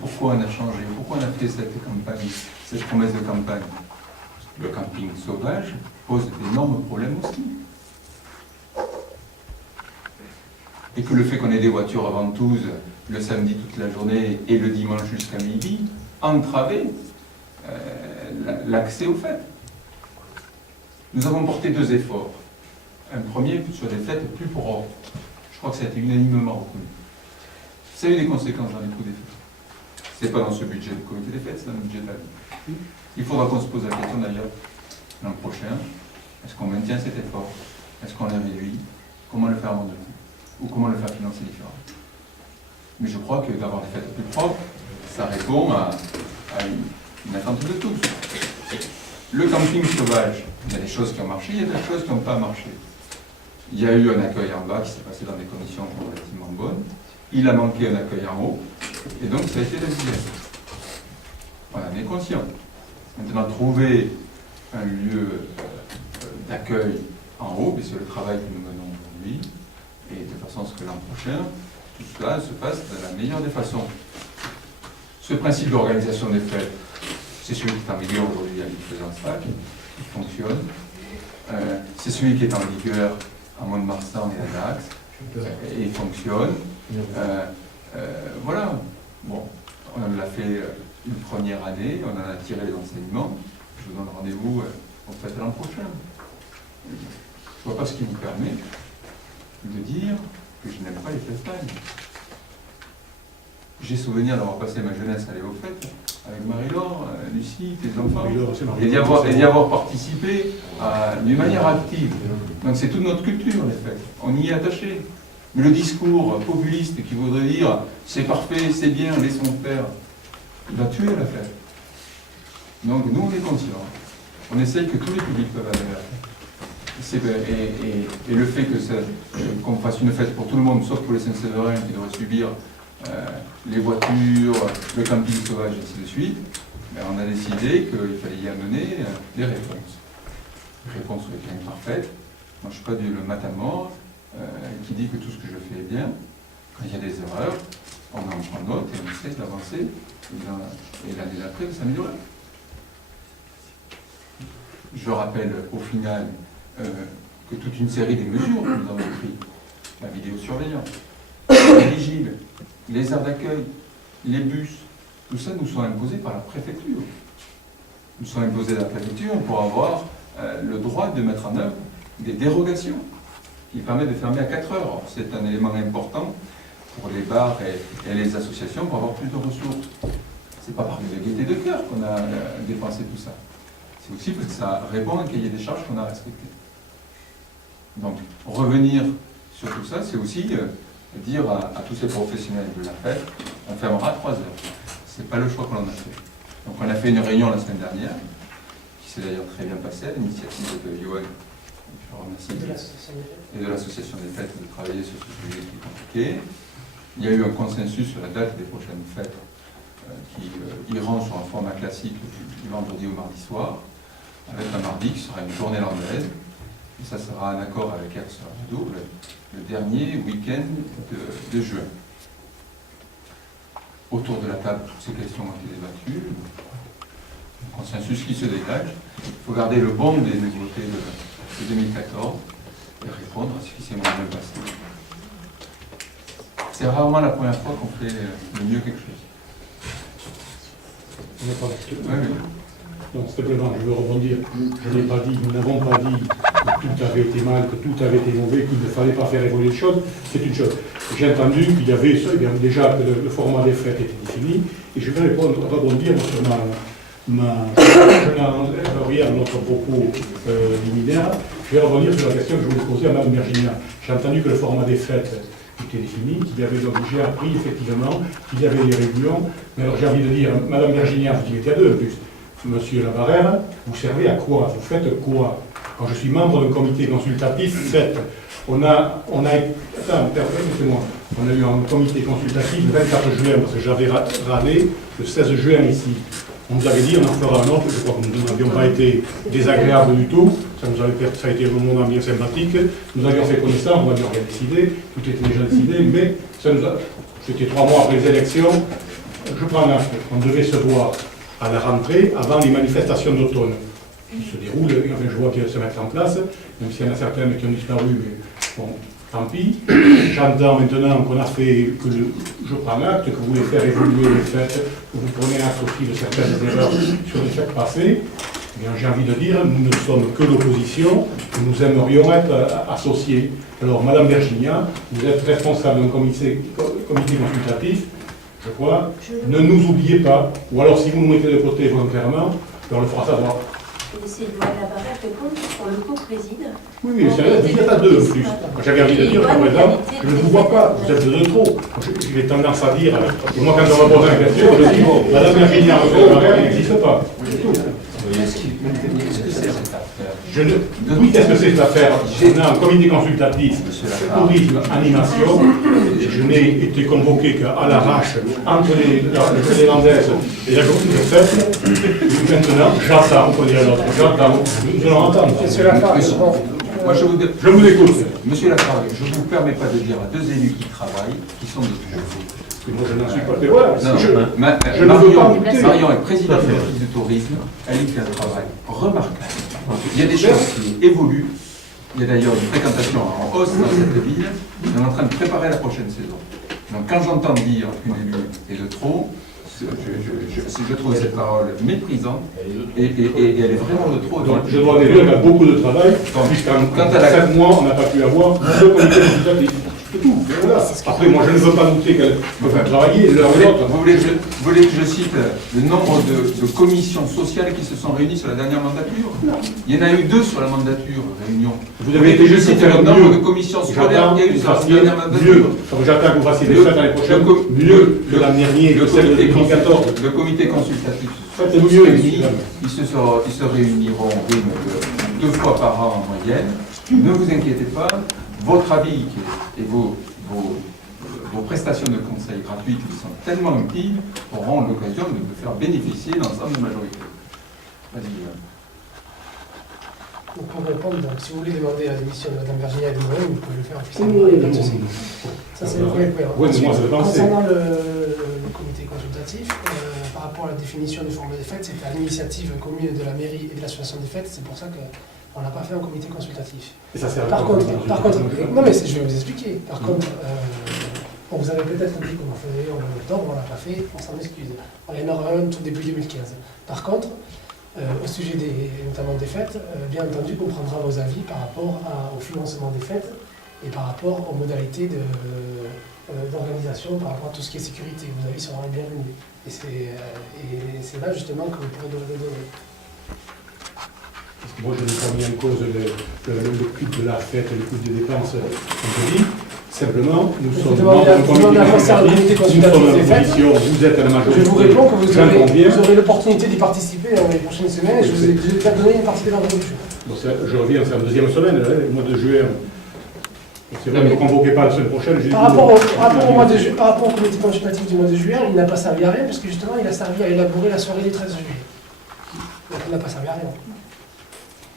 Pourquoi on a changé? Pourquoi on a fait cette campagne, cette promesse de campagne? Le camping sauvage pose d'énormes problèmes aussi. Et que le fait qu'on ait des voitures à ventouses le samedi toute la journée et le dimanche jusqu'à midi entravait l'accès aux fêtes. Nous avons porté deux efforts. Un premier sur des fêtes plus propres. Je crois que ça a été unanimement reconnu. Ça a eu des conséquences dans les coûts des fêtes. Ce n'est pas dans ce budget du comité des fêtes, c'est dans le budget de la ville. Il faudra qu'on se pose la question d'ailleurs l'an prochain. Est-ce qu'on maintient cet effort? Est-ce qu'on le réduit? Comment le faire abandonner? Ou comment le faire financer différemment? Mais je crois que d'avoir des fêtes plus propres, ça répond à une attente de tous. Le camping sauvage, il y a des choses qui ont marché, il y a des choses qui n'ont pas marché. Il y a eu un accueil en bas qui s'est passé dans des conditions relativement bonnes. Il a manqué un accueil en haut, et donc ça a été résilient. On en est conscient. Maintenant, trouver un lieu d'accueil en haut, c'est le travail que nous menons aujourd'hui, et de façon à ce que l'an prochain, tout cela se passe de la meilleure des façons. Ce principe d'organisation des fêtes, c'est celui qui est en vigueur aujourd'hui à l'Île-Faisant-Sac, qui fonctionne. C'est celui qui est en vigueur à Mont-de-Marsan et à Dax, et il fonctionne. Voilà. Bon, on l'a fait une première année, on en a tiré les enseignements. Je vous donne rendez-vous en fait l'an prochain. Je ne vois pas ce qui vous permet de dire que je n'aime pas les fêtes. J'ai souvenir d'avoir passé ma jeunesse à aller aux fêtes avec Marie-Laure, Lucie, tes enfants, et d'y avoir participé d'une manière active. Donc c'est toute notre culture, les fêtes. On y est attaché. Mais le discours populiste qui voudrait dire c'est parfait, c'est bien, laissons faire, il va tuer la fête. Donc nous on est conscients. On essaye que tous les publics peuvent aller à la fête. Et le fait qu'on fasse une fête pour tout le monde, sauf pour les Saint-Séverin qui devraient subir les voitures, le camping sauvage, et ainsi de suite, ben on a décidé qu'il fallait y amener des réponses. Les réponses sont imparfaites. Moi, je ne suis pas le matamor qui dit que tout ce que je fais est bien. Quand il y a des erreurs, on en prend note et on essaie d'avancer. Et l'année d'après, de s'améliorer. Je rappelle au final que toute une série des mesures que nous avons prises, la vidéosurveillance, les vigiles, les aires d'accueil, les bus, tout ça nous sont imposés par la préfecture. Nous sont imposés par la préfecture pour avoir le droit de mettre en œuvre des dérogations qui permettent de fermer à 4 heures. Alors, c'est un élément important pour les bars et les associations pour avoir plus de ressources. C'est pas par de gaieté de cœur qu'on a dépensé tout ça. C'est aussi parce que ça répond à un cahier des charges qu'on a respecté. Donc, revenir sur tout ça, c'est aussi dire à tous ces professionnels de la fête, on fermera à 3 heures. C'est pas le choix que l'on a fait. Donc, on a fait une réunion la semaine dernière, qui s'est d'ailleurs très bien passée, à l'initiative de Yoann, je le remercie, et de l'association des fêtes de travailler sur ce sujet qui est compliqué. Il y a eu un consensus sur la date des prochaines fêtes qui iront sur un format classique du vendredi au mardi soir, avec un mardi qui sera une journée landaise. Et ça sera en accord avec Erzurum, le dernier week-end de juin. Autour de la table, toutes ces questions ont été débattues. Un consensus qui se dégage. Il faut garder le bon des nouveautés de 2014 et répondre à ce qui s'est moins bien passé. C'est rarement la première fois qu'on fait le mieux quelque chose. On n'est pas là-dessus. Oui, oui. Donc, simplement, je veux rebondir. Je n'ai pas dit, nous n'avons pas dit que tout avait été mal, que tout avait été mauvais, qu'il ne fallait pas faire évoluer les choses. C'est une chose. J'ai entendu qu'il y avait ça, déjà que le format des fêtes était défini, et je vais rebondir sur je n'en rien à notre propos liminaire. Je vais rebondir sur la question que je voulais poser à Mme Virginia. J'ai entendu que le format des fêtes était défini, qu'il y avait donc, j'ai appris effectivement qu'il y avait des réunions. Mais alors j'ai envie de dire, Mme Virginia, vous y étiez à deux en plus. Monsieur Labarère, vous servez à quoi? Vous faites quoi? Quand je suis membre d'un comité consultatif, faites. On a eu un comité consultatif le 24 juin, parce que j'avais râlé le 16 juin ici. On nous avait dit on en fera un autre, je crois que nous n'avions pas été désagréables du tout, ça a été un moment bien sympathique. Nous avions fait connaissance, on avions rien décidé, tout était déjà décidé, mais c'était 3 mois après les élections. Je prends l'acte, on devait se voir à la rentrée, avant les manifestations d'automne, qui se déroulent, enfin, je vois qu'elles se mettent en place, même s'il y en a certaines qui ont disparu, mais bon, tant pis. J'entends maintenant qu'on a fait, je prends acte, que vous voulez faire évoluer les fêtes, que vous prenez acte aussi de certaines erreurs sur les fêtes passées. Eh bien, j'ai envie de dire, nous ne sommes que l'opposition, nous aimerions être associés. Alors, Madame Virginia, vous êtes responsable d'un comité consultatif. Je crois, ne nous oubliez pas, ou alors si vous nous mettez de côté volontairement, on le fera savoir. C'est Joël Labarère répondre pour le co-préside. Oui, c'est il n'y a pas deux en plus. J'avais envie de dire, par exemple, je ne vous vois pas, vous êtes de trop. J'ai tendance à dire, et moi quand on va poser la question, je dis, Madame Virginia Labarère n'existe pas. C'est tout. Oui, qu'est-ce que c'est cette affaire? On a un comité consultatif, tourisme, animation. Je n'ai été convoqué qu'à l'arrache entre les Landaises et la journée de fête. Maintenant, j'attends, on peut dire l'autre, j'attends, nous allons entendre. Monsieur Lafargue, Moi, je vous écoute. Monsieur Lafargue, je ne vous permets pas de dire à 2 élus qui travaillent, qui sont de Moi, je n'en suis pas fait. Voilà, je ne veux pas douter. Marion est présidente de l'Office du tourisme, elle fait un travail remarquable. Il y a des choses qui évoluent. Il y a d'ailleurs une fréquentation en hausse dans cette ville. On est en train de préparer la prochaine saison. Donc quand j'entends dire qu'une élue est de trop, je trouve cette parole méprisante et elle est vraiment de trop. Donc je dois dire qu'il y a beaucoup de travail, puisqu'en 7 mois, on n'a pas pu avoir le comité consultatif. C'est tout. Voilà. Après, moi, je ne veux pas douter qu'elle peut faire travailler l'un et l'autre. Vous voulez que je cite le nombre de commissions sociales qui se sont réunies sur la dernière mandature? Il y en a eu 2 sur la mandature, réunion. Vous avez été juste le nombre de commissions scolaires qu'il y a eu sur la dernière mandature. J'attends que vous fassiez des fêtes l'année prochaine, mieux que l'an dernier, que celle de 2014. Le comité consultatif ils se réuniront au rythme de 2 fois par an en moyenne. Ne vous inquiétez pas, votre avis et vos prestations de conseil gratuites qui sont tellement utiles auront l'occasion de faire bénéficier l'ensemble de la majorité. Vas-y. Pour répondre, donc, si vous voulez demander la démission de Mme Virginia de moi, vous pouvez le faire officiellement. Ça, c'est le premier point. Concernant le comité consultatif, par rapport à la définition du format des fêtes, c'était à l'initiative commune de la mairie et de l'association des fêtes. C'est pour ça que On ne l'a pas fait en comité consultatif. Et ça sert à Par quoi, contre, le non mais je vais vous expliquer. Par contre, on vous avait peut-être dit qu'on en faisait en octobre, on ne l'a pas fait, on s'en excuse. Il y en aura un tout début 2015. Par contre, au sujet notamment des fêtes, bien entendu qu'on prendra vos avis par rapport au financement des fêtes et par rapport aux modalités d'organisation, par rapport à tout ce qui est sécurité. Vos avis seront les bienvenus. Et c'est là justement que vous pourrez donner. Moi, je n'ai pas mis en cause le coût de la fête, le coût des dépenses, comme je dis. Simplement, nous sommes membres du comité consultatif, vous êtes à la majorité. Je vous réponds que vous aurez l'opportunité d'y participer dans les prochaines semaines et je vous ai déjà donné une partie de l'ordre du jour. Je reviens, c'est la deuxième semaine, le mois de juin. C'est vrai, ne me convoquez pas la semaine prochaine. Par rapport au comité consultatif du mois de juin, il n'a pas servi à rien, parce que justement, il a servi à élaborer la soirée du 13 juillet. Donc il n'a pas servi à rien.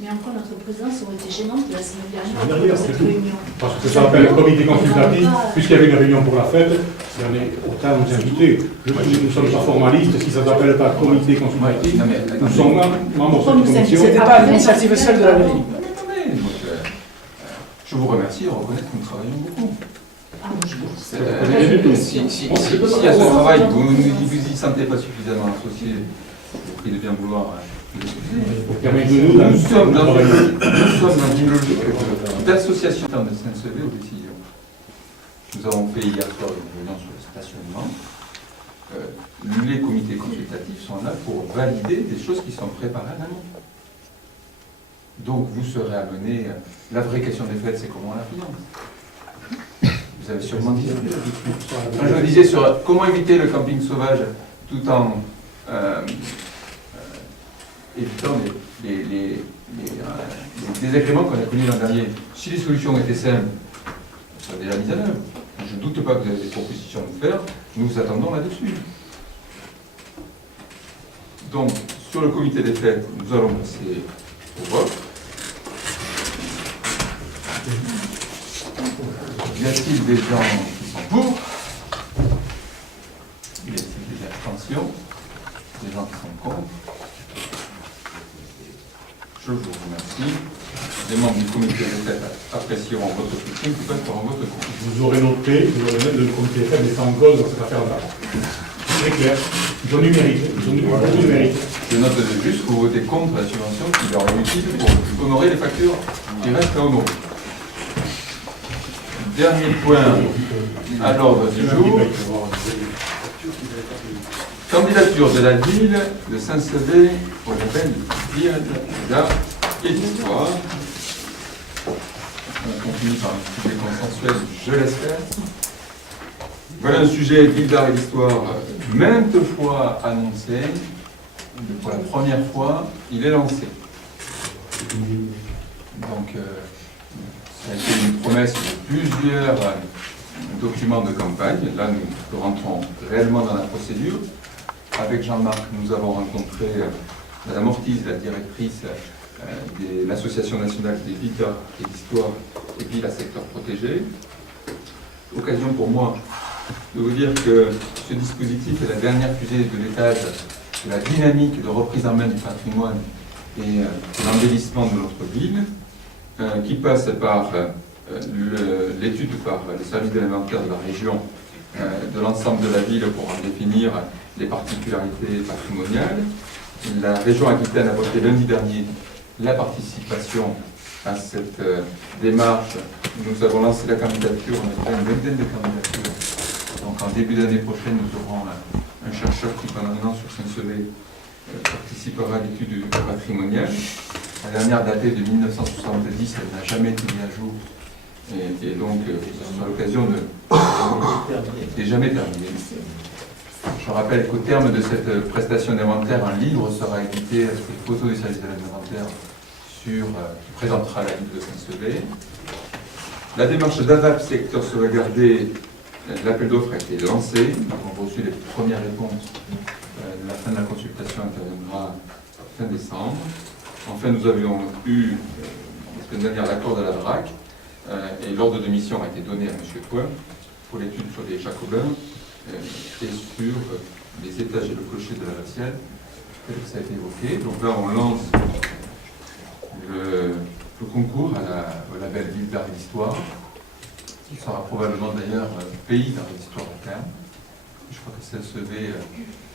Mais encore, notre présence aurait été gênante la semaine dernière pour cette réunion. Parce que ça s'appelle le comité consultatif, puisqu'il y avait une réunion pour la fête, si on est autant nous inviter. Nous ne sommes pas formalistes, si ça ne s'appelle pas comité consultatif, nous sommes membres de cette commission. Ce n'était pas l'initiative seule de la mairie. Je vous remercie de reconnaître que nous travaillons beaucoup. Si à ce travail, vous y sentez pas suffisamment associé, je vous prie de bien vouloir nous sommes dans une logique d'association de SNCB aux décisions. Nous avons fait hier soir une réunion sur le stationnement. Les comités consultatifs sont là pour valider des choses qui sont préparées en amont. Donc vous serez amené. La vraie question des fêtes, c'est comment on la finance. Vous avez sûrement dit. Je me disais sur comment éviter le camping sauvage tout en évitant les désagréments qu'on a connus l'an dernier. Si les solutions étaient simples, elles seraient déjà mises en œuvre. Je ne doute pas que vous avez des propositions à nous faire. Nous vous attendons là-dessus. Donc, sur le comité des fêtes, nous allons passer au vote. Y a-t-il des gens qui sont pour? Y a-t-il des abstentions? Des gens qui sont contre? Je vous remercie. Les membres du comité des fêtes apprécieront votre soutien, tout pas feront votre contre. Vous aurez noté que le comité des fêtes n'est pas en cause dans cette affaire-là. C'est très clair. Ils ont du mérite. Ils ont beaucoup de mérite. Je note juste que vous votez contre la subvention qui leur est utile pour honorer les factures qui restent à honorer. Dernier point à l'ordre du jour. Candidature de la ville de Saint-Sevé au label d'art et d'histoire. On continue par un sujet consensuel, je l'espère. Voilà un sujet ville d'art et d'histoire maintes fois annoncé. Pour la première fois, il est lancé. Donc, ça a été une promesse de plusieurs documents de campagne. Là, nous rentrons réellement dans la procédure. Avec Jean-Marc, nous avons rencontré Madame Ortiz, la directrice de l'Association nationale des villes d'art et d'histoire et villes à secteur protégé. Occasion pour moi de vous dire que ce dispositif est la dernière fusée de l'étage de la dynamique de reprise en main du patrimoine et de l'embellissement de notre ville, qui passe par l'étude par les services de l'inventaire de la région de l'ensemble de la ville pour en définir les particularités patrimoniales. La région Aquitaine a voté lundi dernier la participation à cette démarche. Nous avons lancé la candidature, on a fait une vingtaine de candidatures. Donc en début d'année prochaine, nous aurons un chercheur qui, pendant un an sur Saint-Sevé, participera à l'étude patrimoniale. La dernière datée de 1970, elle n'a jamais été mise à jour. Et donc, ce sera l'occasion de jamais terminer. Je rappelle qu'au terme de cette prestation d'inventaire, un livre sera édité avec les photos des services de l'inventaire qui présentera la ville de Saint-Sevé. La démarche d'ADAP secteur sauvegardé, l'appel d'offres a été lancé. Nous avons reçu les premières réponses. La fin de la consultation interviendra fin décembre. Enfin, nous avions eu la semaine dernière l'accord de la DRAC et l'ordre de mission a été donné à M. Coin pour l'étude sur les Jacobins et sur les étages et le clocher de la Vassielle, tel que ça a été évoqué. Donc là, on lance concours au label Ville d'Art et d'Histoire, qui sera probablement d'ailleurs pays d'art et d'histoire à terme. Je crois que CSEV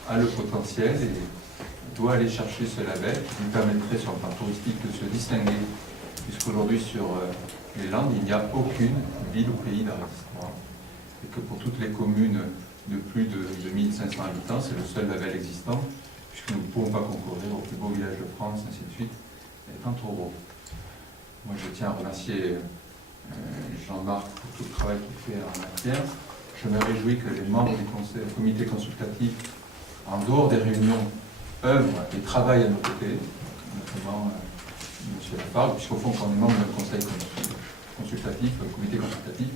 a le potentiel et doit aller chercher ce label qui lui permettrait sur le plan touristique de se distinguer, puisqu'aujourd'hui sur les Landes, il n'y a aucune ville ou pays d'art et d'histoire. Et que pour toutes les communes de plus de 2500 habitants, c'est le seul label existant, puisque nous ne pouvons pas concourir au plus beau village de France, ainsi de suite, étant trop gros. Moi, je tiens à remercier Jean-Marc pour tout le travail qu'il fait en matière. Je me réjouis que les membres du comité consultatif, en dehors des réunions, œuvrent et travaillent à nos côtés, notamment M. Lafargue, puisqu'au fond, quand on est membre d'un conseil consultatif, un comité consultatif,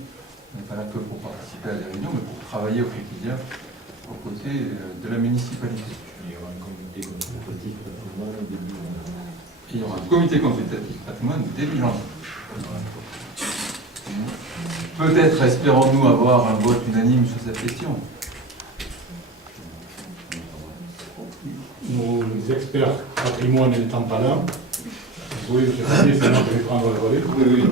on n'est pas là que pour participer à des réunions, mais pour travailler au quotidien aux côtés de la municipalité. Il y aura un comité consultatif patrimoine début janvier. Il y aura un comité consultatif patrimoine début janvier. Peut-être espérons-nous avoir un vote unanime sur cette question. Nos experts patrimoine n'étant pas là, oui, M. Fabien, c'est moi qui vais prendre le relais. Oui,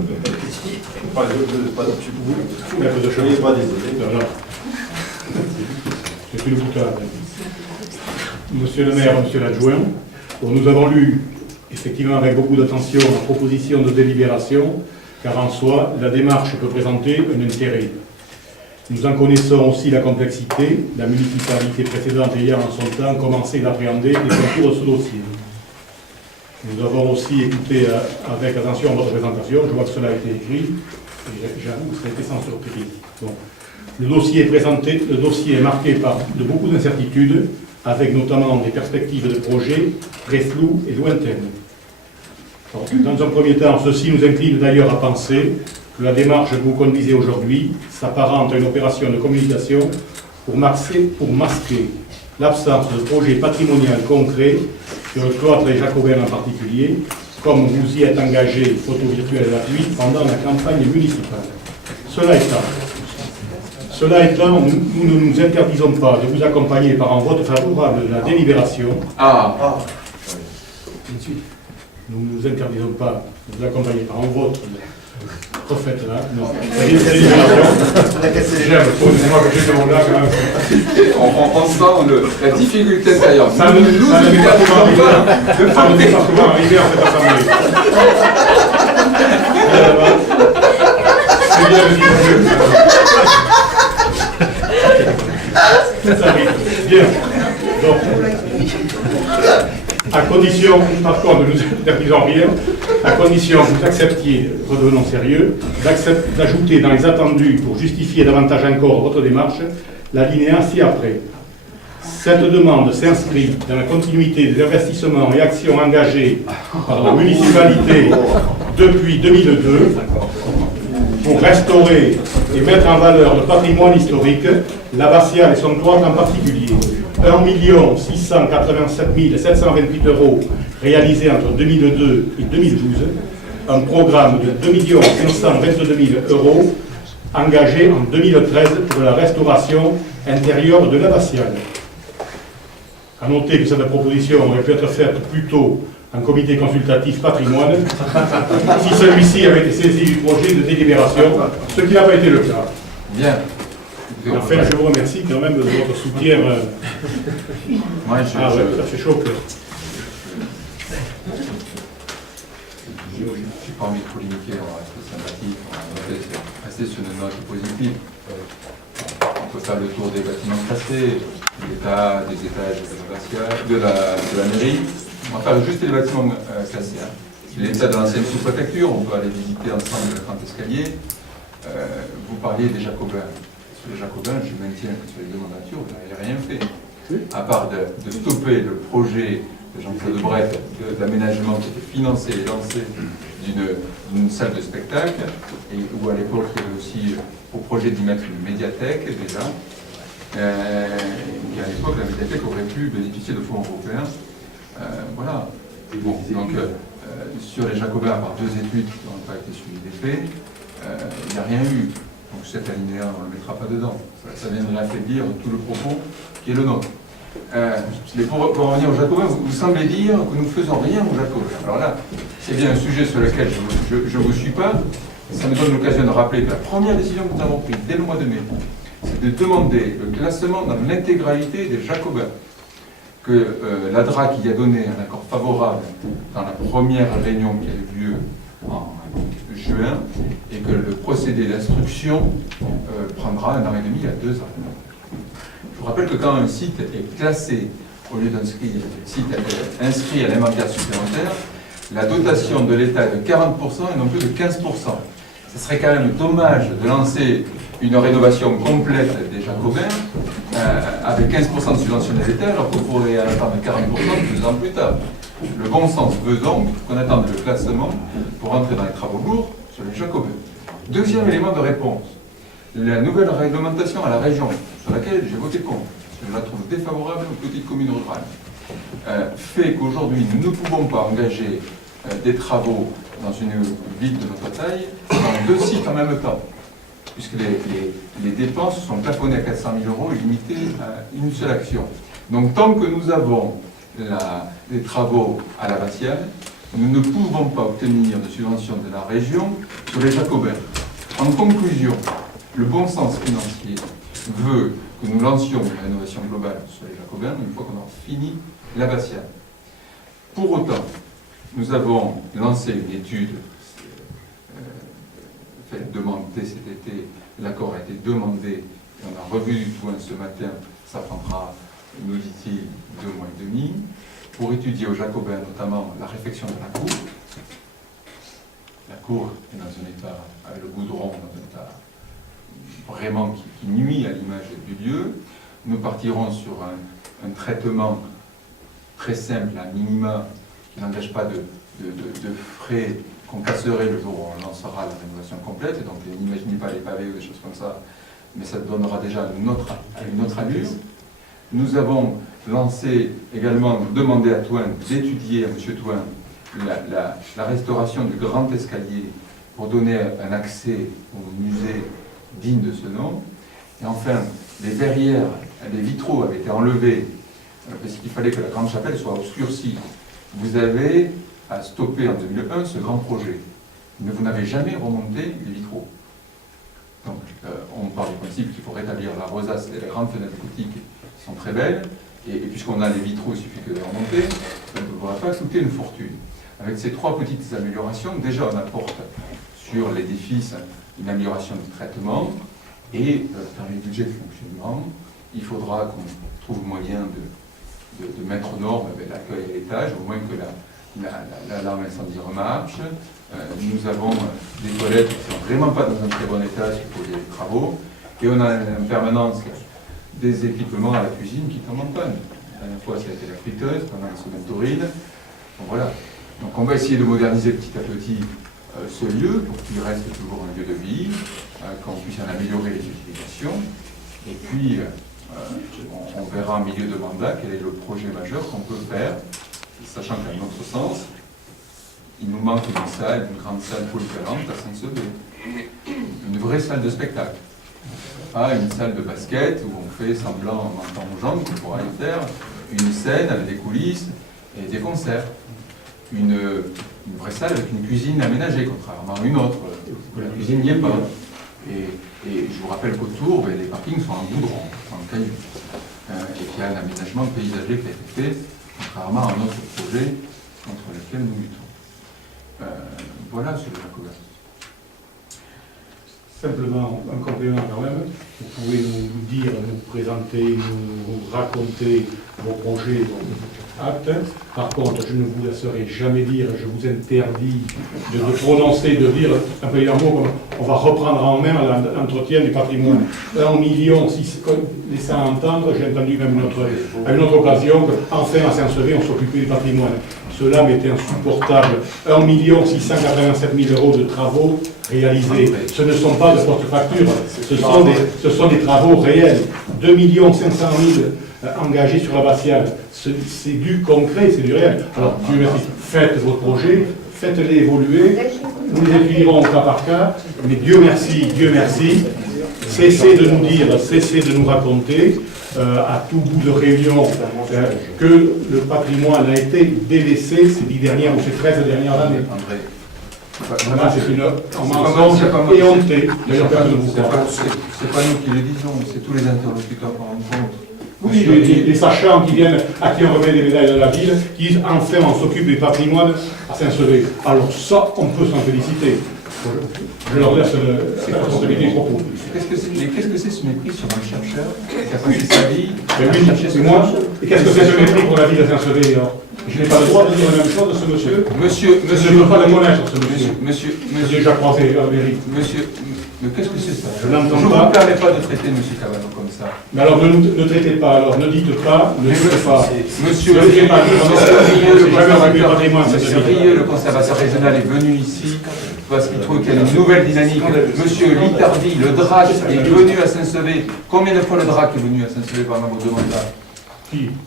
pas de Vous mettez de chemin. pas désolé. Voilà. C'est une boutade. Monsieur le maire, monsieur l'adjoint, bon, nous avons lu effectivement avec beaucoup d'attention la proposition de délibération, car en soi, la démarche peut présenter un intérêt. Nous en connaissons aussi la complexité, la municipalité précédente ayant en son temps commencé d'appréhender les contours de ce dossier. Nous avons aussi écouté avec attention votre présentation, je vois que cela a été écrit, et j'avoue que ça a été sans surprise. Donc, le dossier est présenté, le dossier est marqué par de beaucoup d'incertitudes, avec notamment des perspectives de projet très floues et lointaines. Donc, dans un premier temps, ceci nous incline d'ailleurs à penser que la démarche que vous conduisez aujourd'hui s'apparente à une opération de communication pour masquer l'absence de projet patrimonial concret sur le cloître des Jacobins en particulier, comme vous y êtes engagé, photo virtuelle à l'appui, pendant la campagne municipale. Cela étant, nous ne nous interdisons pas de vous accompagner par un vote favorable de la délibération. Nous ne nous interdisons pas de vous accompagner par un vote. Refaites là, non. Excusez-moi que j'étais là quand même. On sent la difficulté intérieure. Ça ne nous est pas souvent arrivé en cette assemblée. C'est bien le milieu. Ça arrive. Bien. Donc, à condition, par contre, nous n'interdisons rien, à condition que vous acceptiez, redevenons sérieux, d'ajouter dans les attendus, pour justifier davantage encore votre démarche, l'alinéa ci-après. Cette demande s'inscrit dans la continuité des investissements et actions engagés par la municipalité depuis 2002 pour restaurer et mettre en valeur le patrimoine historique, l'abbatiale et son cloître en particulier. 1 687 728 € réalisés entre 2002 et 2012, un programme de 2 522 000 € engagé en 2013 pour la restauration intérieure de l'abbatiale. À noter que cette proposition aurait pu être faite plus tôt en comité consultatif patrimoine, si celui-ci avait été saisi du projet de délibération, ce qui n'a pas été le cas. Bien. Enfin, je vous remercie quand même de votre soutien. Ouais, ça fait chaud. Je n'ai pas envie de polémiquer, on va rester sympathique, on va rester sur une note positive. On peut faire le tour des bâtiments classés, des étages de la mairie. On va faire juste les bâtiments classés. L'état de l'ancienne sous-préfecture, on peut aller visiter ensemble le grand escalier. Vous parliez des Jacobins. Sur les Jacobins, je maintiens que sur les deux mandatures, vous n'avez rien fait. À part de stopper le projet de Jean-Claude Brett d'aménagement qui était financé et lancé d'une salle de spectacle, et où à l'époque il y avait aussi au projet d'y mettre une médiathèque déjà. Et à l'époque, la médiathèque aurait pu bénéficier de fonds européens. Voilà. Bon, donc, sur les Jacobins, par 2 études qui n'ont pas été suivies des faits, il n'y a rien eu. Donc cet alinéa, on ne le mettra pas dedans. Ça viendrait affaiblir tout le propos qui est le nôtre. Mais pour revenir aux Jacobins, vous semblez dire que nous ne faisons rien aux Jacobins. Alors là, c'est bien un sujet sur lequel je ne vous suis pas. Ça me donne l'occasion de rappeler que la première décision que nous avons prise dès le mois de mai, c'est de demander le classement dans l'intégralité des Jacobins. Que la DRAC y a donné un accord favorable dans la première réunion qui a eu lieu en juin, et que le procédé d'instruction prendra 1 an et demi à 2 ans. Je vous rappelle que quand un site est classé, au lieu d'un site inscrit à l'inventaire supplémentaire, la dotation de l'État est de 40% et non plus de 15%. Ce serait quand même dommage de lancer une rénovation complète des Jacobins avec 15% de subvention de l'État, alors qu'on pourrait attendre 40% 2 ans plus tard. Le bon sens veut donc qu'on attende le classement pour entrer dans les travaux lourds sur les Jacobins. Deuxième élément de réponse, la nouvelle réglementation à la région, sur laquelle j'ai voté contre, parce que je la trouve défavorable aux petites communes rurales, fait qu'aujourd'hui nous ne pouvons pas engager des travaux dans une ville de notre taille dans 2 sites en même temps, puisque les dépenses sont plafonnées à 400 000 € et limitées à une seule action. Donc tant que nous avons des travaux à l'abbatiale, nous ne pouvons pas obtenir de subvention de la région sur les Jacobins. En conclusion, le bon sens financier veut que nous lancions une rénovation globale sur les Jacobins une fois qu'on a fini l'abbatiale. Pour autant, nous avons lancé une étude, fait demander cet été, l'accord a été demandé, et on a revu du point ce matin, ça prendra, nous dit-il, 2 mois et demi, pour étudier aux Jacobins notamment la réfection de la cour. La cour est dans un état, avec le goudron, dans un état vraiment qui nuit à l'image du lieu. Nous partirons sur un traitement très simple, à minima, qui n'engage pas de frais qu'on casserait le jour où on lancera la rénovation complète. Donc n'imaginez pas les pavés ou des choses comme ça, mais ça donnera déjà une autre allure. Nous avons lancé également, demandé à Thouin d'étudier, à M. Thouin, la restauration du grand escalier pour donner un accès au musée digne de ce nom. Et enfin, les verrières, les vitraux avaient été enlevés parce qu'il fallait que la grande chapelle soit obscurcie. Vous avez à stopper en 2001 ce grand projet. Mais vous n'avez jamais remonté les vitraux. Donc, on part du principe qu'il faut rétablir la rosace et la grande fenêtre gothique qui sont très belles. Et puisqu'on a les vitraux, il suffit que de les remonter. Ça ne pourra pas coûter une fortune. Avec ces 3 petites améliorations, déjà on apporte sur l'édifice une amélioration du traitement. Et dans les budgets de fonctionnement, il faudra qu'on trouve moyen de mettre aux normes avec l'accueil à l'étage, au moins que l'alarme incendie remarche. Nous avons des toilettes qui ne sont vraiment pas dans un très bon état s'il faut des travaux. Et on a en permanence des équipements à la cuisine qui tombent en panne. La dernière fois, ça a été la friteuse pendant la semaine taurine. Donc voilà. Donc on va essayer de moderniser petit à petit ce lieu pour qu'il reste toujours un lieu de vie, qu'on puisse en améliorer les utilisations. Et puis, on verra en milieu de mandat quel est le projet majeur qu'on peut faire, sachant qu'à notre sens, il nous manque une salle, une grande salle polyvalente à Saint-Sevé. Une vraie salle de spectacle. Pas une salle de basket où on fait semblant en mentant aux gens qu'on pourra y faire une scène avec des coulisses et des concerts. Une vraie salle avec une cuisine aménagée, contrairement à une autre, où la cuisine n'y est pas. Et je vous rappelle qu'autour, les parkings sont en goudron, en cailloux. Et qu'il y a un aménagement paysager qui a été fait, contrairement à un autre projet contre lequel nous luttons. Voilà sur le Jacobin. Simplement, un complément quand même. Vous pouvez nous dire, nous présenter, nous raconter vos projets, vos actes. Par contre, je ne vous laisserai jamais dire, je vous interdis de prononcer, de dire un peu un mot comme on va reprendre en main l'entretien du patrimoine. 1 million, si laissez entendre, j'ai entendu même à une autre occasion qu'enfin à Saint-Sevé, on s'occupait du patrimoine. Cela m'était insupportable. 1 687 000 € de travaux réalisés. Ce ne sont pas de post-facture, ce sont des travaux réels. 2 500 000 engagés sur l'abbatiale. C'est du concret, c'est du réel. Alors, Dieu merci, faites vos projets, faites-les évoluer. Nous les étudierons au cas par cas. Mais Dieu merci, cessez de nous dire, cessez de nous raconter. à tout bout de réunion que le patrimoine a été délaissé ces 10 dernières ou ces 13 dernières années. André, Voilà, c'est une mensonge éhontée. D'ailleurs, personne ne vous croit. c'est pas nous qui le disons, c'est tous les interlocuteurs qu'on rencontre. Oui, les sachants qui viennent, à qui on remet des médailles de la ville, qui disent enfin on s'occupe du patrimoine à Saint-Sevé. Alors ça, on peut s'en féliciter. Je leur laisse la responsabilité du propos. Qu'est-ce que c'est ce mépris sur un chercheur qui a passé sa vie Mais à oui, chercher c'est ce moi. chose? Et qu'est-ce que c'est ce mépris pour la ville de Saint-Sevé alors? Je n'ai pas le droit de dire la même chose de ce monsieur. Je ne veux pas le connaître, ce monsieur. Monsieur, J'ai déjà croisé la mairie. mais qu'est-ce que c'est ça? Je n'entends Je ne pas. vous permets pas de traiter M. Cavano comme ça. Mais alors ne traitez pas, alors ne dites pas, ne dites pas. Monsieur Ne pas, Rieux, le conservateur régional, est venu ici parce qu'il trouve qu'il y a une nouvelle dynamique. Monsieur Litardi, le DRAC, est venu à Saint-Sevé. Combien de fois le DRAC est venu à Saint-Sevé pendant vos 2 mandats?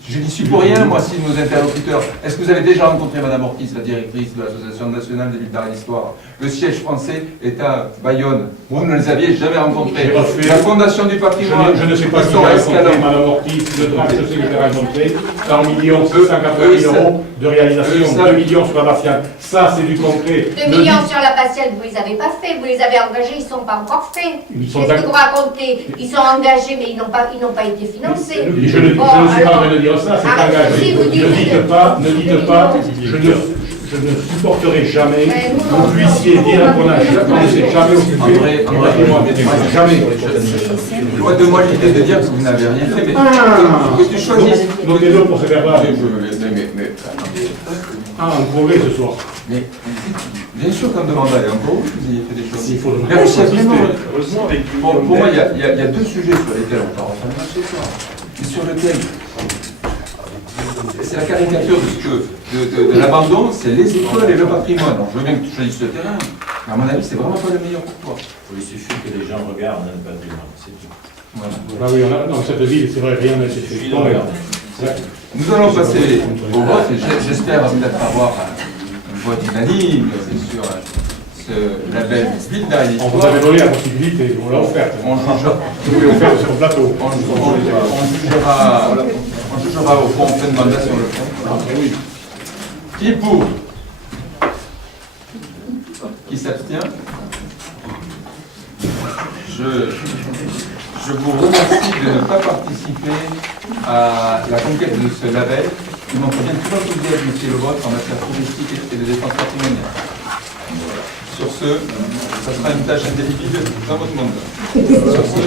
Je n'y suis pour rien, moi, si nos interlocuteurs. Est-ce que vous avez déjà rencontré Madame Ortiz, la directrice de l'Association nationale des villes d'art et d'histoire? Le siège français est à Bayonne. Vous ne les aviez jamais rencontrés. La Fondation du patrimoine. Je ne sais pas si j'ai rencontré Mme Ortiz, le DRAC, je sais que j'ai rencontré. 100 millions, 680 000 euros de réalisation, 2 millions sur la Batiale. Ça, c'est du concret. 2 millions sur la patiente, vous les avez pas fait, vous les avez engagés, ils ne sont pas encore faits. Qu'est-ce que vous racontez? Ils sont engagés, mais ils n'ont pas été financés. Je ne suis pas en train de dire ça, c'est engagé. Ne dites pas, je ne supporterai jamais que vous puissiez dire qu'on ne s'est jamais occupé du patrimoine. Jamais. Donne-moi l'idée de dire que vous n'avez rien fait, mais que tu choisisses. Notez-le pour ce verbal. Un progrès ce soir. Mais bien sûr qu'un demanda est encore où vous ayez fait des choses. Il faut le Mais c'est vraiment. Pour moi, il y a 2 sujets sur lesquels on parle ce soir. Et sur lesquels. C'est la caricature de l'abandon, c'est les écoles et le patrimoine. Alors, je veux bien que tu choisisses le terrain, mais à mon avis, c'est vraiment pas le meilleur pour toi. Il suffit que les gens regardent le patrimoine, c'est tout. Voilà. Ah oui, dans cette ville, c'est vrai, rien n'a été fait. Nous allons passer au vote et j'espère peut-être avoir un vote unanime sur ce label Ville d'art et On d'histoire. vous avait donné la possibilité, on l'a offerte. On jugera. Vous voulez offert sur le plateau. On jugera au fond en fin de mandat sur le fond. Oui. Qui est pour? Qui s'abstient? Je vous remercie de ne pas participer à la conquête de ce label qui montre bien tout l'enthousiasme qui est le vôtre en matière touristique et de défense patrimoniale. Sur ce, ça sera une tâche indélébile dans votre monde. Sur ce,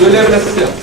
je lève la séance.